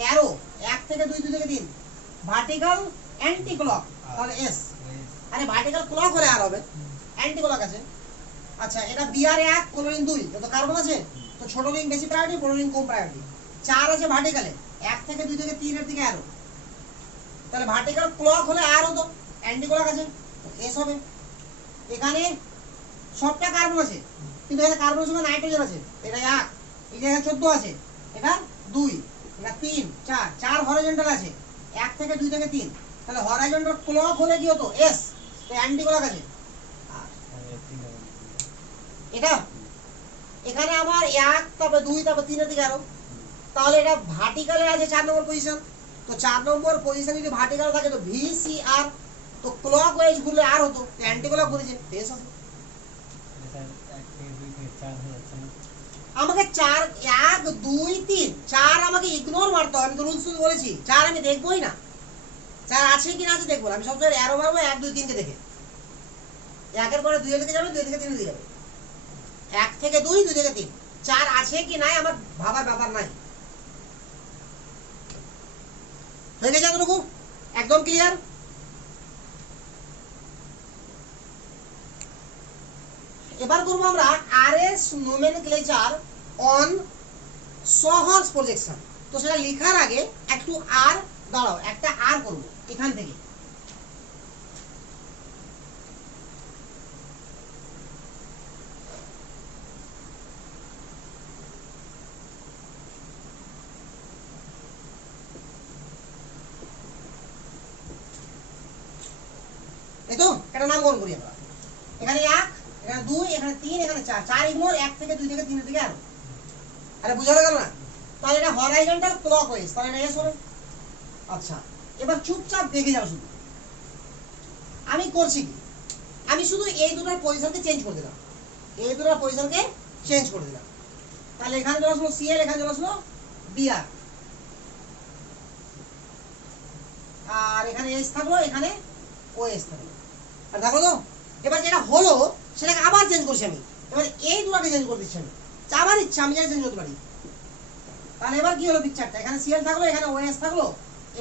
অ্যারো 1 থেকে 2, 2 থেকে 3, ভার্টিক্যাল অ্যান্টি ক্লক, তাহলে এস। আরে ভার্টিক্যাল ক্লক হলে আর হবে, অ্যান্টি ক্লক আছে। আচ্ছা, এটা বিআর 1, ক্লোরিন 2, যত কার্বন আছে, তো ছোট রিং বেশি প্রায়োরিটি, বড় রিং কম প্রায়োরিটি। 4 আছে ভার্টিক্যালে, 1 থেকে 2 থেকে 3 এর দিকে অ্যারো, তাহলে ভার্টিক্যাল ক্লক হলে আর হতো, অ্যান্টি ক্লক আছে, এস হবে। এখানে সবটা কার্বন আছে, কিন্তু এখানে কার্বনের সঙ্গে নাইট্রোজেন আছে, এটা 1, এই জায়গায় 14 আছে, এটা 2, এটা 3, 4, 4 হরাইজন্টাল আছে, 1 থেকে 2 থেকে 3, তাহলে হরাইজন্টাল ক্লক হলে কি হতো, এস, তো অ্যান্টি ক্লক আছে। আর এটা এখানে আমার 1 তারপর 2 তারপর 3 এর দিকে আরো, তাহলে এটা ভার্টিক্যালে আছে 4 নম্বর পজিশন। তো 4 নম্বর পজিশন যদি ভার্টিক্যাল থাকে তো ভি সি আর, তো ক্লক ওয়াইজ ঘুরলে আর হতো, অ্যান্টি ক্লক ঘুরেছে বেশ হবে। আমাকে 4 1 2 3 4 আমাকে ইগনোর মারতে হবে, আমি তো রুলস বলেছি 4 আমি দেখবই না, 4 আছে কি না আছে দেখবো না, আমি সবসময় অ্যারো মারবো 1 2 3 কে দেখে। 1 এর পরে 2 এর দিকে যাবে, 2 এর থেকে 3 এর দিকে যাবে, 1 থেকে 2 2 থেকে 3, 4 আছে কি নাই আমার ভাবার ব্যাপার নাই। হয়ে গেছে এতটুকু? একদম ক্লিয়ার? এবার করবো আমরা আরএস নোমেনক্লেচার অন সহজ প্রজেকশন। তো সেটা লেখার আগে একটু আর দাঁড়াও, একটা আর করবো এখান থেকে। এই তো একটা নামকরণ করি আমরা, এখানে 1 এখানে 2 এখানে 3 এখানে 4, 4 ইগনোর, 1 থেকে 2 থেকে 3 এর দিকে আরো। আরে বুঝা গেল না? তাহলে এটা হরাইজন্টাল ক্লকওয়াইজ, তাহলে এটা এস হবে। আচ্ছা এবার চুপচাপ দেখে যাও, শুধু আমি করছি কি, আমি শুধু এই দুটোর পজিশনকে চেঞ্জ করে দিলাম, এই দুটোর পজিশনকে চেঞ্জ করে দিলাম। তাহলে এখানে চলে আসলো সিএল, এখানে চলে আসলো বিআর, আর এখানে এস থাকলো, এখানে ও এস থাকলো, আর থাকলো তো। এবার যেটা হলো সেটাকে আবার চেঞ্জ করছি আমি, এবার এই দুটোকে চেঞ্জ করে দিচ্ছি আমি, আবার ইচ্ছা আমি চেঞ্জ করতে পারি। তাহলে এবার কি হলো পিকচারটা, এখানে সিএল থাকলো, এখানে ওএস থাকলো,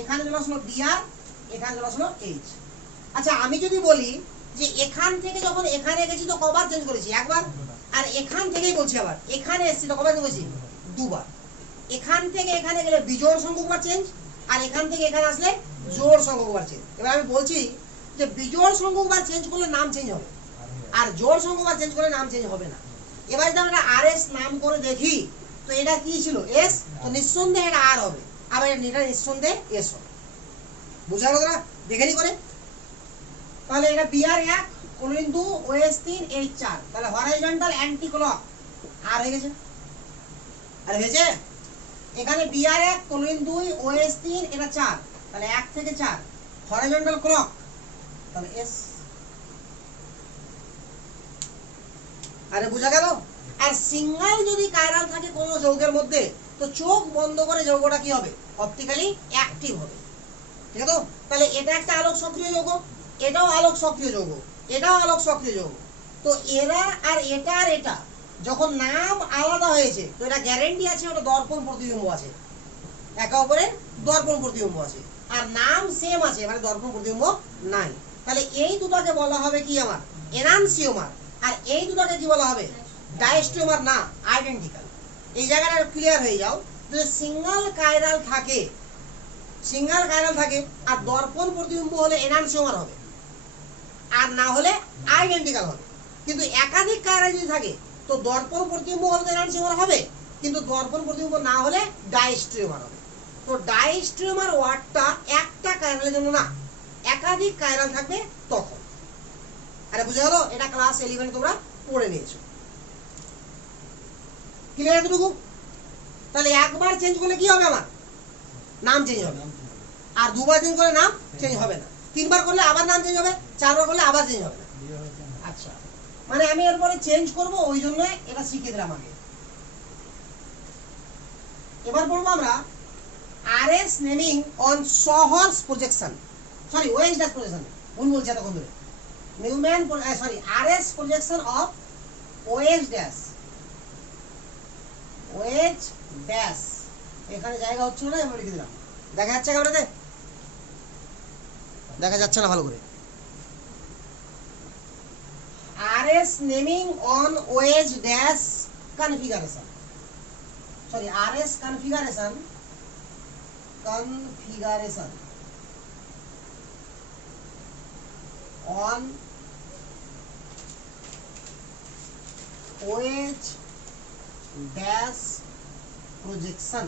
এখানে চলে আসলো বিআর, এখানে চলে আসলো এইচ। আচ্ছা আমি যদি বলি যে এখান থেকে যখন এখানে গেছি তো কবার চেঞ্জ করেছি, একবার, আর এখান থেকেই বলছি আবার এখানে এসেছি তো কবার চেঞ্জ করেছি, দুবার। এখান থেকে এখানে গেলে বিজোড় সংখ্যকবার চেঞ্জ, আর এখান থেকে এখানে আসলে জোড় সংখ্যকবার চেঞ্জ। এবার আমি বলছি যে বিজোড় সংখ্যকবার চেঞ্জ করলে নাম চেঞ্জ হবে, আর জোড় সংখ্যকবার চেঞ্জ করলে নাম চেঞ্জ হবে না। এবার যদি আমরা আরএস নাম করে দেখি তো এটা কি ছিল, এস, তো নিঃসন্দেহে এটা আর হবে, আবার এটা নিঃসন্দেহে এস হবে। বুঝা গেল না? দেখে নি করে। তাহলে এটা বিআর 1 কোলন 2 ওএস 3 এইচ 4, তাহলে হরাইজন্টাল অ্যান্টি ক্লক আর হয়ে গেছে। আর হয়েছে এখানে বিআর 1 কোলন 2 ওএস 3 এটা 4, তাহলে 1 থেকে 4 হরাইজন্টাল ক্লক, তাহলে এস। আরে বুঝা গেল? আর সিঙ্গেল যদি কাইরাল থাকে কোনো যৌগের মধ্যে তো চোখ বন্ধ করে যৌগটা কি হবে, অপটিক্যালি অ্যাক্টিভ হবে, ঠিক আছে? তো তাহলে এটা একটা আলোক সক্রিয় যৌগ, এটাও আলোক সক্রিয় যৌগ, এটাও আলোক সক্রিয় যৌগ। তো এরা আর এটা যখন নাম আলাদা হয়েছে তো এটা গ্যারান্টি আছে ওটা দর্পণ প্রতিবিম্ব আছে, একে অপরের দর্পণ প্রতিবিম্ব আছে, আর নাম সেম আছে মানে দর্পণ প্রতিবিম্ব নাই। তাহলে এই দুটোকে বলা হবে কি আমার এনানসিওমার, আর এই দুটোকে কি বলা হবে ডায়াস্টিওমার, না আইডেন্টিক্যাল। এই জায়গাটা ক্লিয়ার হয়ে যাও, যদি সিঙ্গেল কাইরাল থাকে, সিঙ্গেল কাইরাল থাকে আর দর্পণ প্রতিবিম্ব হলে এনানসিওমার হবে, আর না হলে আইডেন্টিক্যাল হবে। কিন্তু একাধিক কাইরাল যদি থাকে তো দর্পণ প্রতিবিম্ব হলে এনানসিওমার হবে, কিন্তু দর্পণ প্রতিবিম্ব না হলে ডায়াস্টিওমার হবে। তো ডায়াস্টিওমার ওয়ার্ডটা একটা কাইরালের জন্য না, একাধিক কাইরাল থাকবে তখন। আরে বুঝা গেল? এটা ক্লাস 11 তোমরা পড়ে নিয়েছো, ক্লিয়ার এতটুকু? তাহলে একবার চেঞ্জ করলে কি হবে, আমার নাম চেঞ্জ হবে, আর দুবার চেঞ্জ করলে নাম চেঞ্জ হবে না, তিনবার করলে আবার নাম চেঞ্জ হবে, চারবার করলে আবার চেঞ্জ হবে না। আচ্ছা মানে আমি এরপরে চেঞ্জ করব, ওই জন্য এটা শিখে দিলাম আগে। এবার পড়বো আমরা আরএস নেমিং অন সহজ projection, sorry OH dash projection, ভুল বলছি এতক্ষণ ধরে, Newman sorry RS projection of OH dash, OH dash, এখানে জায়গা হচ্ছে না, আমি লিখে দিলাম। দেখা যাচ্ছে ক্যামেরাতে? দেখা যাচ্ছে না ভালো করে। RS naming on OH dash configuration, sorry RS configuration, configuration on OH dash projection,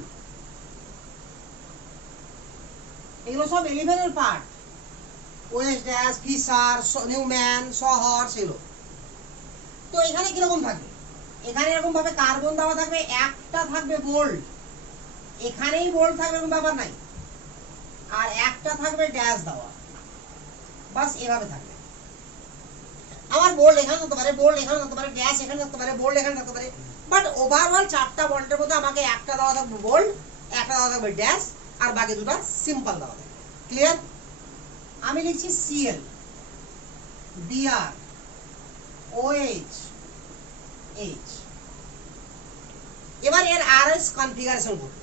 এগুলো সব 11 এর part, OH dash, Fischer, Newman, sawhorse, সেগুলো। তো এখানে কিরকম থাকবে এখানে এরকম ভাবে কার্বন দেওয়া থাকবে, একটা থাকবে বোল্ড, এখানেই বোল্ড থাকবে এরকম ব্যাপার নাই, আর একটা থাকবে ড্যাশ দেওয়া, বাস এভাবে থাকবে। আমার বোল্ড এখানে থাকতে পারে, বোল্ড এখানে থাকতে পারে, ড্যাশ এখানে থাকতে পারে, বোল্ড এখানে থাকতে পারে, বাট ওভারঅল চারটা বন্ডের মধ্যে আমাকে একটা দেওয়া থাকবে বোল্ড, একটা দেওয়া থাকবে ড্যাশ, আর বাকি দুটো সিম্পল দেওয়া থাকবে। ক্লিয়ার? আমি লিখছি Cl, Br, OH, H। এবার এর আরএস কনফিগারেশন করব,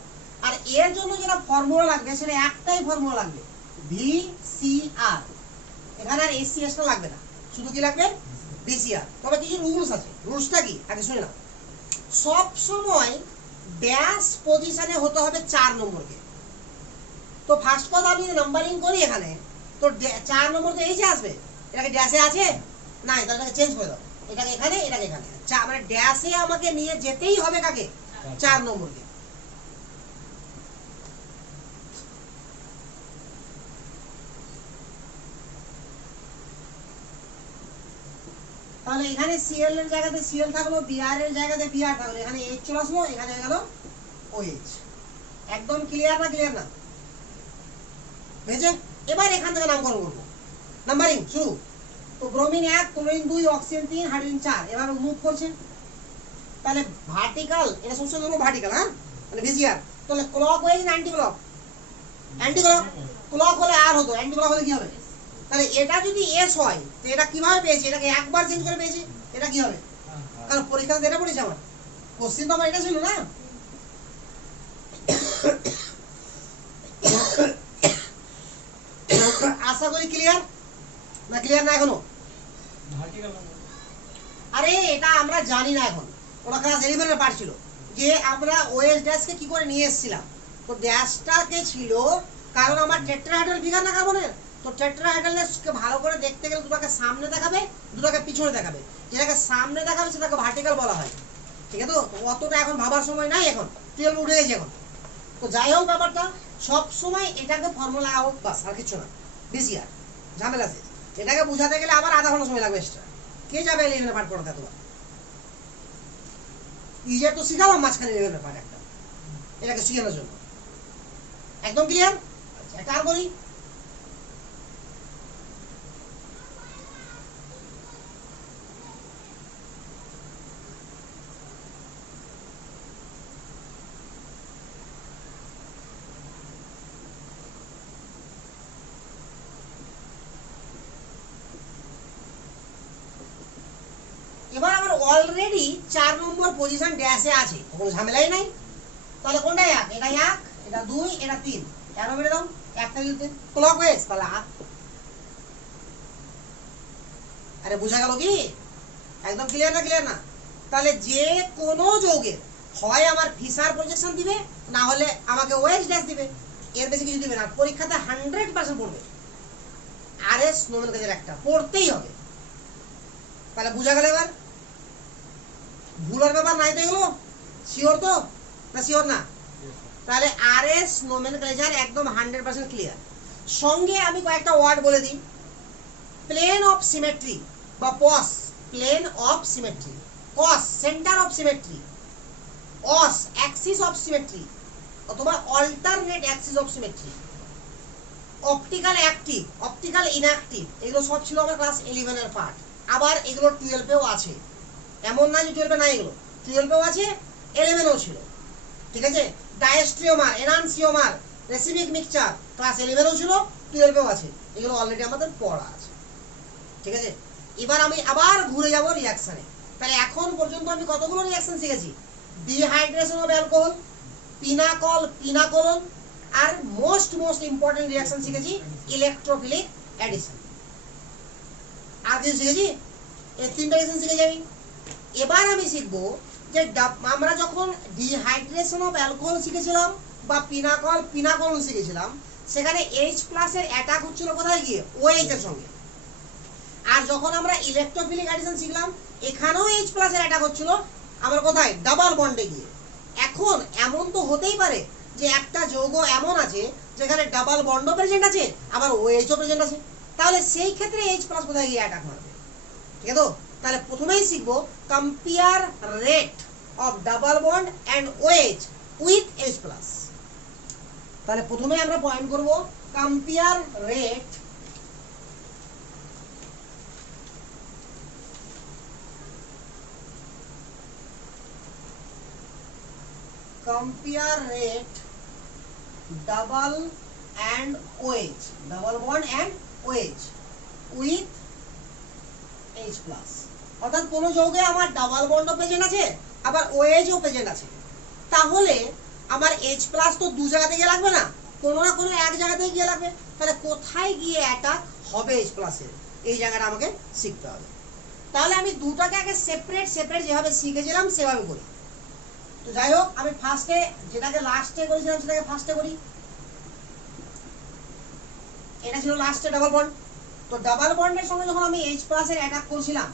আর এর জন্য যেটা ফর্মুলা লাগবে সেটা একটাই ফর্মুলা লাগবে, VCr। এখানে আর ACS টা লাগবে না, শুধু কি লাগবে VCr। তবে কিছু রুলস আছে, রুলসটা কি আগে শুনে নাও। সব সময় ড্যাশ পজিশনে হতে হবে 4 নম্বরকে। তো ফার্স্ট কথা আমি নাম্বারিং করি এখানে, তো 4 নম্বর তো এইচে আসবে, এটাকে ড্যাশে আছে না, এটাকে চেঞ্জ করে দাও, এটাকে এখানে, এটাকে এখানে, মানে ড্যাশে আমাকে নিয়ে যেতেই হবে কাকে, 4 নম্বরকে। তাহলে এখানে Cl এর জায়গাতে Cl থাকলো, Br এর জায়গাতে Br থাকলো, এখানে H চলে আসলো, এখানে হয়ে গেল OH। একদম ক্লিয়ার না? ক্লিয়ার না? বুঝেছে? এবার এখান থেকে নামকরণ করব, নাম্বারিং শুরু। তো ব্রোমিন 1, ক্লোরিন 2, অক্সিজেন 3, হাইড্রোজেন 4 এভাবে মুভ করছে। তাহলে ভার্টিক্যাল, এটা সবসময় ধরো ভার্টিক্যাল, হ্যাঁ মানে VCr। তাহলে ক্লক ওয়াইজ না anti clock? Anti clock. Clock হলে আর হতো, অ্যান্টি ক্লক হলে কি হবে? তাহলে এটা যদি S হয় তো এটা কিভাবে পেয়েছি, এটাকে একবার চেঞ্জ করে পেয়েছি, এটা কি হবে? কারণ পরীক্ষাতে এটা পড়েছে আমার, কোশ্চেন তো আমার এটা ছিল না। আশা করি ক্লিয়ার না? ক্লিয়ার না এখনো? আরে এটা আমরা জানি না এখন, ওটা ক্লাস 11 এর পার্ট ছিল যে আমরা OH ড্যাশকে কি করে নিয়ে এসেছিলাম। তো ড্যাশটাকে ছিল কারণ আমার টেট্রাহাইড্রাল ফিগার না কার্বনের, তো টেট্রাহাইড্রালকে ভালো করে দেখতে গেলে দুটোকে সামনে দেখাবে, দুটোকে পিছনে দেখাবে, যেটাকে সামনে দেখাবে সেটাকে ভার্টিক্যাল বলা হয়। ঠিক আছে? তো অতটা এখন ভাবার সময় নাই, এখন 12 উঠে গেছে এখন। তো যাই হোক ব্যাপারটা সব সময় এটাকে ফর্মুলা হোক, বাস আর কিছু না। VCr ঝামেলা শেষ। এটাকে বোঝাতে গেলে আবার আধা ঘন্টা সময় লাগবে এক্সট্রা, কে যাবে 11 পার্ট পড়াতে এতবার? ইজে তো শিখালাম মাঝখানে 11 পার্ট একটা, এটাকে শিখানোর জন্য। একদম ক্লিয়ার? আচ্ছা একটা আর বলি, এবার আমার অলরেডি 4 নম্বর পজিশন ড্যাশে আছে, কোনো ঝামেলাই নাই। তাহলে কোনটা 1? এটা 1, এটা 2, এটা 3, কেন মেরে দাও একটা যদি ক্লকওয়াইজ, তাহলে আরে বোঝা গেল কি? একদম ক্লিয়ার না? ক্লিয়ার না? তাহলে যে কোনো যৌগের হয় আমার ফিশার প্রজেকশন দিবে, না হলে আমাকে ওএইচ ড্যাশ দিবে, এর বেশি কিছু দিবে না। পরীক্ষাতে 100% পড়বে, আরএস নোমেনক্লেচার একটা পড়তেই হবে। তাহলে বোঝা গেল? এবার ভুলার ব্যাপার নাই তো এগুলো? শিওর তো না? শিওর না? তাহলে আরএস নোমেনক্লেচার একদম 100% ক্লিয়ার। সঙ্গে আমি কয়েকটা ওয়ার্ড বলে দিই, প্লেন অফ সিমেট্রি বা POS, plane of symmetry, COS centre of symmetry, AOS axis of symmetry অথবা alternate axis of symmetry, optical active, optical inactive, এগুলো সব ছিল আমার ক্লাস 11 এর পার্ট। আবার এগুলো 12 এও আছে, এমন না যে 12 এ নাই, এগুলো 12 এও আছে, 11 এও ছিল। ঠিক আছে? ডায়াস্ট্রিওমার, এনানসিওমার, রেসিমিক মিক্সচার ক্লাস 11 এও ছিল, 12 এও আছে, এগুলো অলরেডি আমাদের পড়া আছে। ঠিক আছে? এবার আমি আবার ঘুরে যাব রিঅ্যাকশনে। তাহলে এখন পর্যন্ত আমি কতগুলো রিঅ্যাকশন শিখেছি? Dehydration of alcohol, pinacol, pinacolone, আর মোস্ট ইম্পর্টেন্ট রিঅ্যাকশন শিখেছি ইলেকট্রোফিলিক অ্যাডিশন। আর কিছু শিখেছি? এই 3টা রিঅ্যাকশন শিখে যাবি। এবার আমি শিখব যে আমরা যখন ডিহাইড্রেশন অফ অ্যালকোহল শিখেছিলাম বা পিনাকল, পিনাকোলন শিখেছিলাম, সেখানে H+ এর অ্যাটাক হচ্ছিল কোথায় গিয়ে? OH এর সঙ্গে। আর যখন আমরা ইলেকট্রোফিলিক অ্যাডিশন শিখলাম, এখানেও H+ এর অ্যাটাক হচ্ছিল আমার কোথায়? ডাবল বন্ডে গিয়ে। এখন এমন তো হতেই পারে যে একটা যৌগ এমন আছে যেখানে ডাবল বন্ডও প্রেজেন্ট আছে, আবার OH ও প্রেজেন্ট আছে, তাহলে সেই ক্ষেত্রে H+ কোথায় গিয়ে অ্যাটাক মারবে? ঠিক আছে তো? তাহলে প্রথমেই শিখবো compare rate of double bond and OH with H plus. তাহলে প্রথমে আমরা পয়েন্ট করব compare rate double and OH, double bond and OH with H plus. অর্থাৎ কোন যৌগে আমার ডাবল বন্ডও প্রেজেন্ট আছে আবার OH ও প্রেজেন্ট আছে, তাহলে আমার H প্লাস তো দু জায়গাতে গিয়ে লাগবে না, কোনো না কোনো এক জায়গাতে গিয়ে লাগবে। তাহলে কোথায় গিয়ে অ্যাটাক হবে H প্লাসের, এই জায়গাটা আমাকে শিখতে হবে। তাহলে আমি দুটাকে আগে সেপারেট যেভাবে শিখেছিলাম সেভাবে করি। তো যাই হোক, আমি ফার্স্টে যেটাকে লাস্টে করেছিলাম সেটাকে ফার্স্টে করি। এটা ছিল লাস্টে ডাবল বন্ড। তো ডাবল বন্ডের সঙ্গে যখন আমি H প্লাসের অ্যাটাক করছিলাম,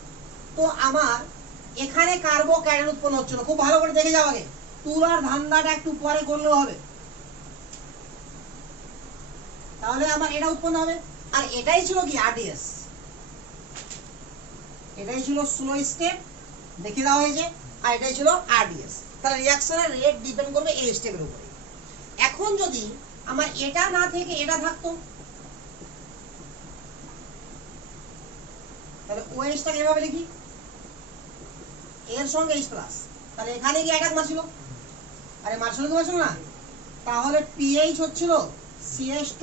তো আমার এখানে কার্বো ক্যাটায়ন উৎপন্ন হচ্ছিল। খুব ভালো করে দেখে যাও আগে, তুলার ধান্দাটা একটু পরে করলেও হবে। তাহলে আমার এটা উৎপন্ন হবে, আর এটাই ছিল কি RDS, এটাই ছিল স্লো স্টেপ, দেখে দেওয়া হয়েছে, আর এটাই ছিল RDS। তাহলে রিঅ্যাকশনের রেট ডিপেন্ড করবে এই স্টেপের উপরে। এখন যদি আমার এটা না থেকে এটা থাকতো, তাহলে OH-টাকে এভাবে লিখি, এর সঙ্গে H প্লাস, তাহলে এখানে কি অ্যাটাক মারছিল, আরে মারছিল কি মারছিল না, তাহলে pH হচ্ছিল CH2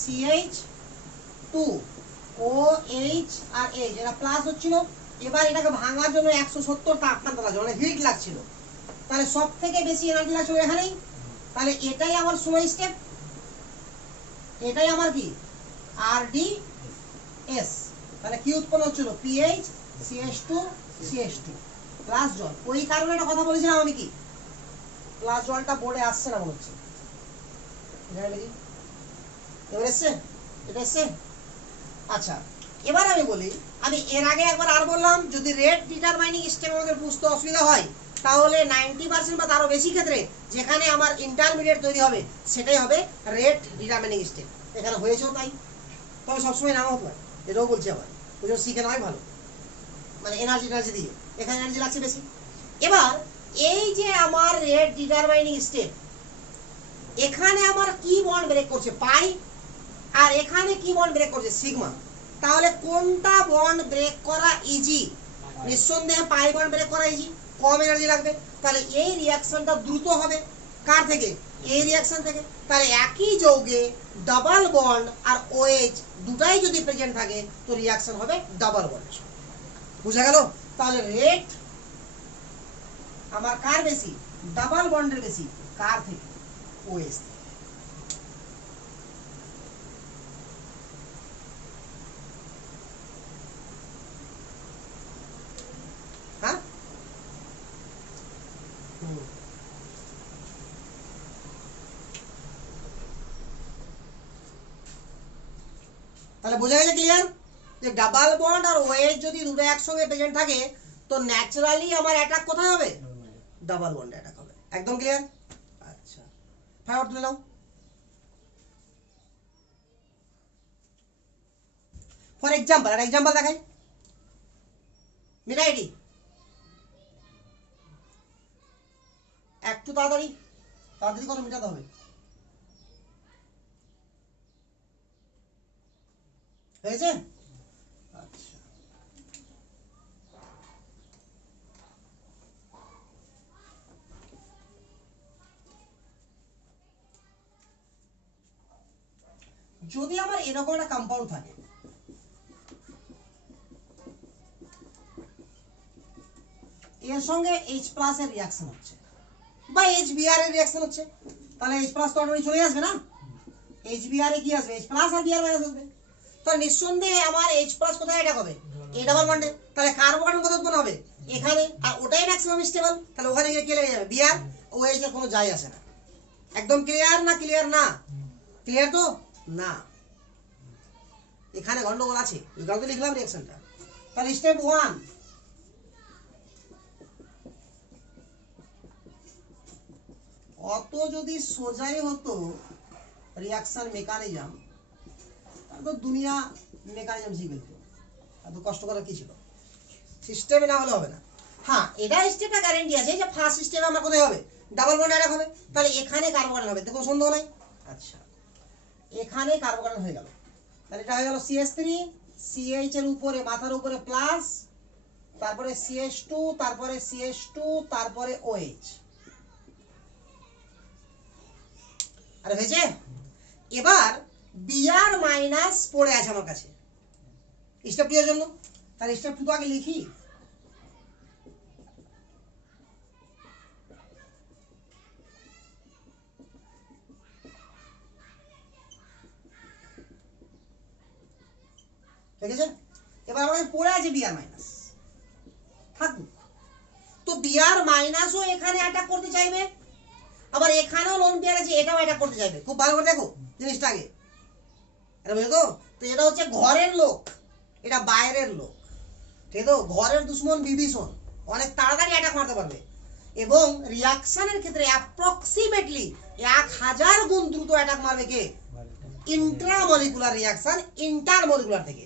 CH2 OH আর H, এটা প্লাস হচ্ছিল। এবার এটাকে ভাঙার জন্য 170 তাপমাত্রা লাগছে, মানে হিট লাগছিল। তাহলে সব থেকে বেশি এনার্জি লাগছিল এখানেই। তাহলে এটাই আমার স্লো স্টেপ, এটাই আমার কি RDS। তাহলে কি উৎপন্ন হচ্ছিল, pH CH2 CH2 প্লাস জল। ওই কারণে একটা কথা বলেছিলাম আমি, কি প্লাস জলটা বোর্ডে আসছে না মনে হচ্ছে, এখানে লিখি, এবার এসছে, এটা এসছে। আচ্ছা, এবার আমি বলি, আমি এর আগে একবার আর বললাম, যদি রেট ডিটারমাইনিং স্টেপ আমাদের বুঝতে অসুবিধা হয়, তাহলে 90% বা তারও বেশি ক্ষেত্রে যেখানে আমার ইন্টারমিডিয়েট তৈরি হবে সেটাই হবে রেট ডিটারমাইনিং স্টেপ। এখানে হয়েছেও তাই, তবে সবসময় নাও হতে পারে, এটাও বলছি আবার, ওই জন্য শিখে নেওয়াই ভালো। মানে এনার্জি দিয়ে এখানে এনার্জি লাগছে বেশি। এবার এই যে আমার রেট ডিটারমাইনিং স্টেপ, এখানে আমার কি বন্ড ব্রেক করছে পাই, আর এখানে কি বন্ড ব্রেক করছে সিগমা। তাহলে কোনটা বন্ড ব্রেক করা ইজি? নিঃসন্দেহে পাই বন্ড ব্রেক করা ইজি, কম এনার্জি লাগবে। তাহলে এই রিঅ্যাকশনটা দ্রুত হবে কার থেকে, এই রিঅ্যাকশন থেকে। তাহলে একই যৌগে ডাবল বন্ড আর OH দুটাই যদি প্রেজেন্ট থাকে, তো রিঅ্যাকশন হবে ডাবল বন্ডের সঙ্গে। বুঝা গেল? তাহলে রেট আমার কার বেশি, ডাবল বন্ডের বেশি, কার থেকে, OH থেকে। হ্যাঁ, তাহলে বোঝা গেছে ক্লিয়ার, যে ডাবল বন্ড আর OH যদি দুটো একসঙ্গে প্রেজেন্ট থাকে, তো ন্যাচারালি আমার অ্যাটাক কোথায় হবে, ডাবল বন্ডে অ্যাটাক হবে। একদম ক্লিয়ার? আচ্ছা, ফাইবার তুলে নাও। ফর এক্সাম্পল, একটা এক্সাম্পল দেখাই, মিটাইটি একটু তাড়াতাড়ি করো, মিটাতে হবে। হয়েছে? আচ্ছা, যদি আমার এরকম একটা কম্পাউন্ড থাকে, এর সঙ্গে H প্লাস এর রিঅ্যাকশন হচ্ছে বা HBr এর রিঅ্যাকশন হচ্ছে, তাহলে H প্লাস তো অটোমেটিক চলে আসবে না, HBr এ কি আসবে, H প্লাস আর Br মাইনাস আসবে। তাহলে নিঃসন্দেহে আমার H প্লাস কোথায় অ্যাটাক হবে, এই ডাবল বন্ডে। তাহলে কার্বোকার্বন কত উৎপন্ন হবে, এখানে, আর ওটাই ম্যাক্সিমাম স্টেবল। তাহলে ওখানে গিয়ে কে লেগে যাবে, Br, OH এর কোনো যায় আসে না। একদম ক্লিয়ার না? ক্লিয়ার না? ক্লিয়ার তো না, এখানে গন্ডগোল আছে, ওই কারণে লিখলাম রিঅ্যাকশনটা। তাহলে স্টেপ 1, অত যদি সোজাই হতো রিঅ্যাকশন মেকানিজম, তাহলে তো দুনিয়া মেকানিজম শিখে ফেলতো, এত কষ্ট করার কি ছিল। সিস্টেমে না হলে হবে না। হ্যাঁ, এটা স্টেপটা গ্যারান্টি আছে যে ফার্স্ট স্টেপে আমার কোথায় হবে, ডাবল বন্ড অ্যাটাক হবে, তাহলে এখানে কার্বন হবে, দেখো সন্দেহ নাই। আচ্ছা, এখানে কার্বন হয়ে গেল, তাহলে এটা হয়ে গেল CH3, CH এর উপরে মাথার উপরে প্লাস, তারপরে CH2, তারপরে CH2, তারপরে OH। আরে হয়েছে? এবার Br মাইনাস পড়ে আছে আমার কাছে স্টেপ 2 এর জন্য, তাহলে স্টেপ 2 তো আগে লিখি। ঠিক আছে, এবার আমাদের পড়ে আছে Br মাইনাস, থাকুক। তো Br মাইনাসও এখানে অ্যাটাক করতে চাইবে, আবার এখানেও লোন পেয়ার আছে, এটাও অ্যাটাক করতে চাইবে। খুব ভালো করে দেখো জিনিসটা আগে, এটা বুঝলো তো? তো এটা হচ্ছে ঘরের লোক, এটা বাইরের লোক, ঠিক তো? ঘরের দুশ্মন বিভীষণ অনেক তাড়াতাড়ি অ্যাটাক মারতে পারবে, এবং রিয়াকশনের ক্ষেত্রে অ্যাপ্রক্সিমেটলি 1000 গুণ দ্রুত অ্যাটাক মারবে কে? ইন্ট্রামলিকুলার রিয়াকশন, ইন্টারমলিকুলার থেকে।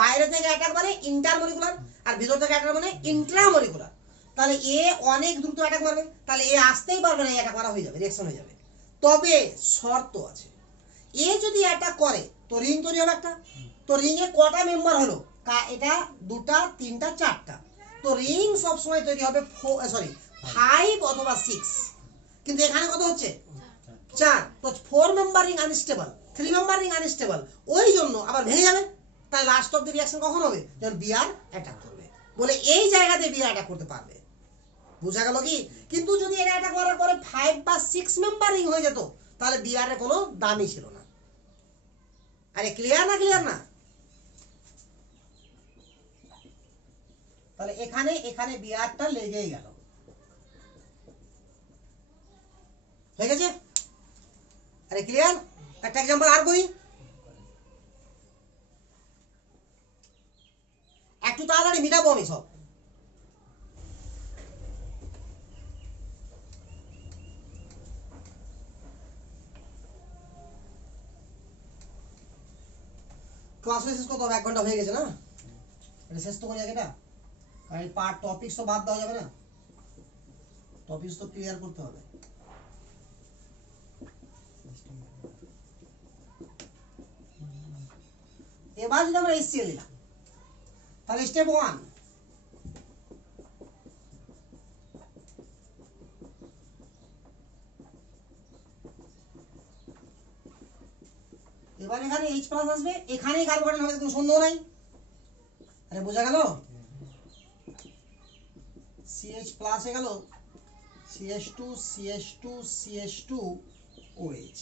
বাইরে থেকে অ্যাটাক মানে ইন্টারমলিকুলার, আর ভিতর থেকে অ্যাটাক মানে ইন্ট্রামলিকুলার। তাহলে এ অনেক দ্রুত অ্যাটাক মারবে, তাহলে এ আসতেই পারবে না, অ্যাটাক মারা হয়ে যাবে, রিয়াকশন হয়ে যাবে। তবে শর্ত আছে, এ যদি অ্যাটাক করে তো রিং তৈরি হবে একটা, তো রিং এ কটা মেম্বার হলো? এটা 2টা 3টা 4টা, তো রিং সব সময় তৈরি হবে 5 অথবা 6, কিন্তু এখানে কত হচ্ছে 4, তো 4 member ring unstable, 3 member ring unstable, ওই জন্য আবার ভেঙে যাবে। তাই লাস্ট অফ দি রিঅ্যাকশন কখন হবে? যখন Br অ্যাটাক করবে, বলে এই জায়গাতে Br অ্যাটাক করতে পারবে। বুঝা গেল কি? কিন্তু যদি এটা অ্যাটাক করার পরে 5 বা 6 মেম্বার রিং হয়ে যেত, তাহলে Br এর কোনো দামই ছিল না। আরে ক্লিয়ার না? ক্লিয়ার না? তাহলে এখানে Brটা লেগেই গেল, হয়ে গেছে? আরে ক্লিয়ার? একটা एग्जांपल আর করি, একটু তাড়াতাড়ি মিটাবো আমি সব। ক্লাস শেষ কত হবে? 1 ঘন্টা হয়ে গেছে না? এটা শেষ তো করি আগে, এটা কারণ পার্ট টপিকস তো বাদ দেওয়া যাবে না, টপিকস তো ক্লিয়ার করতে হবে। এবার যদি আমরা HCl নিলাম, তাহলে স্টেপ 1, এবার এখানে H+ আসবে, এখানেই কার্বন হবে, কোনো সন্দেহ নাই। আরে বোঝা গেল? CH+ হয়ে গেল, CH2 CH2 CH2 OH।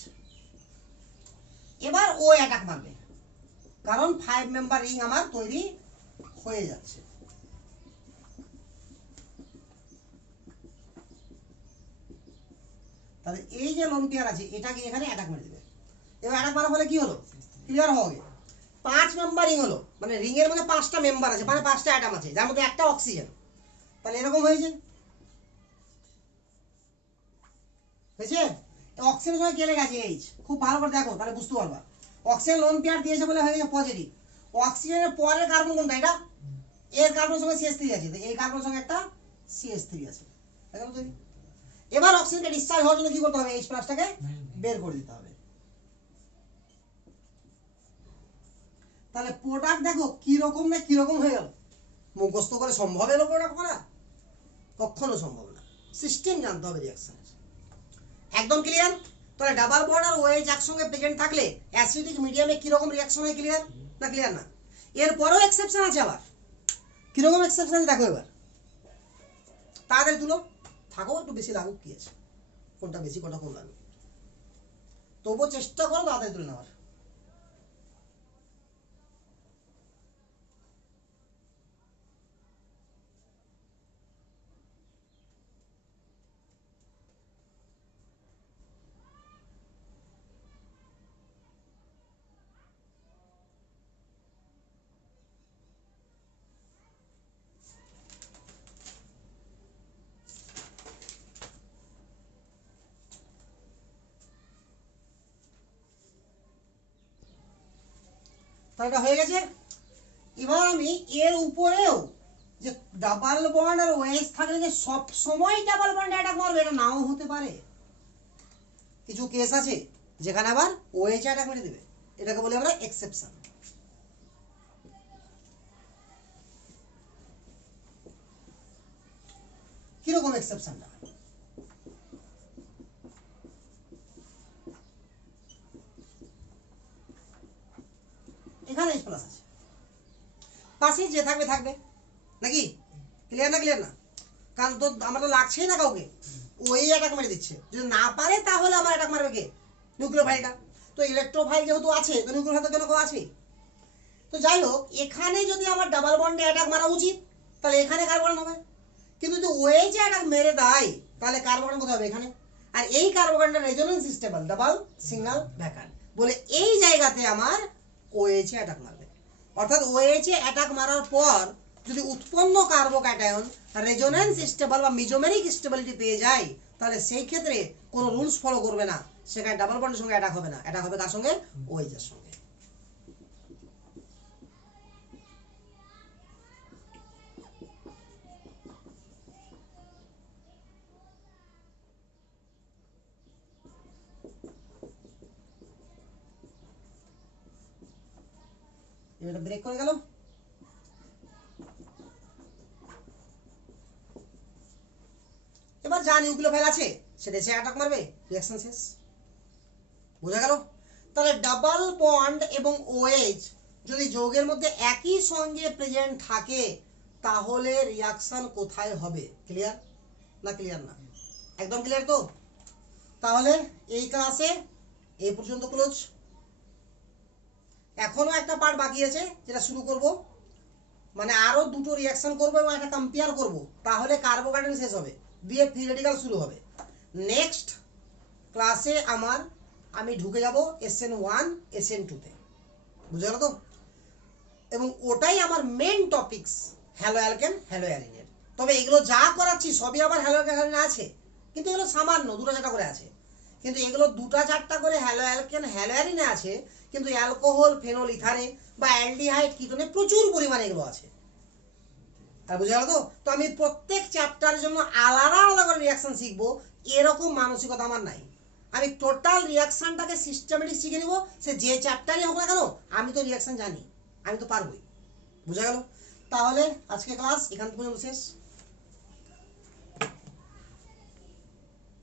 এবার ও অ্যাটাক মারবে, কারণ 5 মেম্বার রিং আমার তৈরি হয়ে যাচ্ছে। তাহলে এই যে লোন পেয়ার আছে, এটাকে এখানে অ্যাটাক মেরে দেবে। এবার অ্যাটাক মারার ফলে কি হলো? ক্লিয়ার হবে, 5 মেম্বার রিং হলো, মানে রিং এর মধ্যে 5টা মেম্বার আছে, মানে 5টা অ্যাটম আছে, যার মধ্যে একটা অক্সিজেন। তাহলে এরকম হয়েছে, হয়েছে? অক্সিজেনের সঙ্গে কে লেগে আছে? H। খুব ভালো করে দেখো, তাহলে বুঝতে পারবা। অক্সিজেন লোন পেয়ার দিয়েছে বলে হয়ে গেছে পজিটিভ। অক্সিজেনের পরের কার্বন কোনটা? এটা, এর কার্বনের সঙ্গে CH3 আছে, এই কার্বনের সঙ্গে একটা CH3 আছে, দেখো তো। এবার অক্সিজেনকে ডিসচার্জ হওয়ার জন্য কি করতে হবে? H+ টাকে বের করে দিতে হবে। তাহলে প্রোডাক্ট দেখো কি রকম না কি রকম হয়ে গেল। মুখস্থ করে সম্ভব এলো প্রোডাক্ট করা? কখনো সম্ভব না, সিস্টেম জানতে হবে রিঅ্যাকশনের। একদম ক্লিয়ার? তাহলে ডাবল বন্ড আর OH একসঙ্গে প্রেজেন্ট থাকলে অ্যাসিডিক মিডিয়ামে কি রকম রিঅ্যাকশন হয়? ক্লিয়ার না? ক্লিয়ার না? এরপরেও এক্সেপশন আছে, আবার কি রকম এক্সেপশন আছে দেখো। এবার তাড়াতাড়ি তুলো, থাকো একটু বেশি লাগুক, কি আছে, কোনটা বেশি কোনটা কম লাগুক, তবুও চেষ্টা করো তাড়াতাড়ি তুলে নেওয়ার। তাহলে এটা হয়ে গেছে। এবার আমি এর উপরেও যে ডাবল বন্ড আর ওএইচ থাকলে যে সব সময় ডাবল বন্ড অ্যাটাক মারবে এটা নাও হতে পারে। কিছু কেস আছে যেখানে আবার ওএইচ অ্যাটাক মেরে দেবে, এটাকে বলি আমরা এক্সেপশন। কিরকম এক্সেপশনটা? এখানে H প্লাস আছে, পাশে যে থাকবে থাকবে নাকি? ক্লিয়ার না? ক্লিয়ার না? কারণ তো আমার তো লাগছেই না কাউকে, ওই অ্যাটাক মেরে দিচ্ছে। যদি না পারে তাহলে আমার অ্যাটাক মারবে কে? নিউক্লিওফাইলটা। তো ইলেকট্রোফাইল যেহেতু আছে তো নিউক্লিওফাইল তো কেন কেউ আছে। তো যাই হোক, এখানে যদি আমার ডাবল বন্ডে অ্যাটাক মারা উচিত তাহলে এখানে কার্বন হবে, কিন্তু যদি ওএইচ অ্যাটাক মেরে দেয় তাহলে কার্বন কোথায় হবে? এখানে। আর এই কার্বনটা resonance stable, double single vacant বলে এই জায়গাতে আমার ওএইচ অ্যাটাক মারবে। অর্থাৎ ওএইচ অ্যাটাক মারার পর যদি উৎপন্ন কার্বোক্যাটায়ন রেজোনেন্স স্টেবল বা মিজোমেরিক স্টেবিলিটি পেয়ে যায় তাহলে সেই ক্ষেত্রে কোনো রুলস ফলো করবে না, সেখানে ডাবল বন্ডের সঙ্গে অ্যাটাক হবে না, অ্যাটাক হবে কার সঙ্গে? ওএইচ এর সঙ্গে। এটা ব্রেক করে গেল। এবার যা নিউক্লিওফাইল আছে সেটা এসে অ্যাটাক মারবে, রিঅ্যাকশন শেষ। বোঝা গেল? তাহলে ডাবল বন্ড এবং ওএইচ যদি যৌগের মধ্যে একই সঙ্গে প্রেজেন্ট থাকে তাহলে রিঅ্যাকশন কোথায় হবে? ক্লিয়ার না? ক্লিয়ার না? একদম ক্লিয়ার তো? তাহলে এই ক্লাসে এই পর্যন্ত ক্লোজ। এখনো একটা পার্ট বাকি আছে যেটা শুরু করব, মানে আরো দুটো রিঅ্যাকশন করব এবং একটা কম্পেয়ার করব, তাহলে কার্বোক্যাটায়ন শেষ হবে, দিয়ে ফ্রি রেডিকাল শুরু হবে। নেক্সট ক্লাসে আমি ঢুকে যাব SN1 SN2 তে। বুঝে গেল তো? এবং ওটাই আমার মেন টপিকস, হ্যালো অ্যালকেন হ্যালো অ্যালিনের। তবে এগুলো যা করাচ্ছি সবই আবার হ্যালো অ্যালকেন আছে, কিন্তু এগুলো সামান্য দুটো চারটা করে আছে। কিন্তু এগুলো দুটা চারটা করে হ্যালো অ্যালকেন হ্যালো অ্যালিনে আছে, কিন্তু অ্যালকোহল ফেনল ইথারে বা অ্যালডিহাইড কিটোনে প্রচুর পরিমাণে এগুলো আছে। আর বুঝে গেল তো? তো আমি প্রত্যেক চ্যাপ্টারের জন্য আলাদা আলাদা করে রিঅ্যাকশন শিখবো, এরকম মানসিকতা আমার নাই। আমি টোটাল রিঅ্যাকশনটাকে সিস্টেমেটিক শিখে নিব, সে যে চ্যাপ্টারই হোক না কেন, আমি তো রিঅ্যাকশন জানি, আমি তো পারবোই। বুঝা গেল? তাহলে আজকে ক্লাস এখান পর্যন্ত শেষ।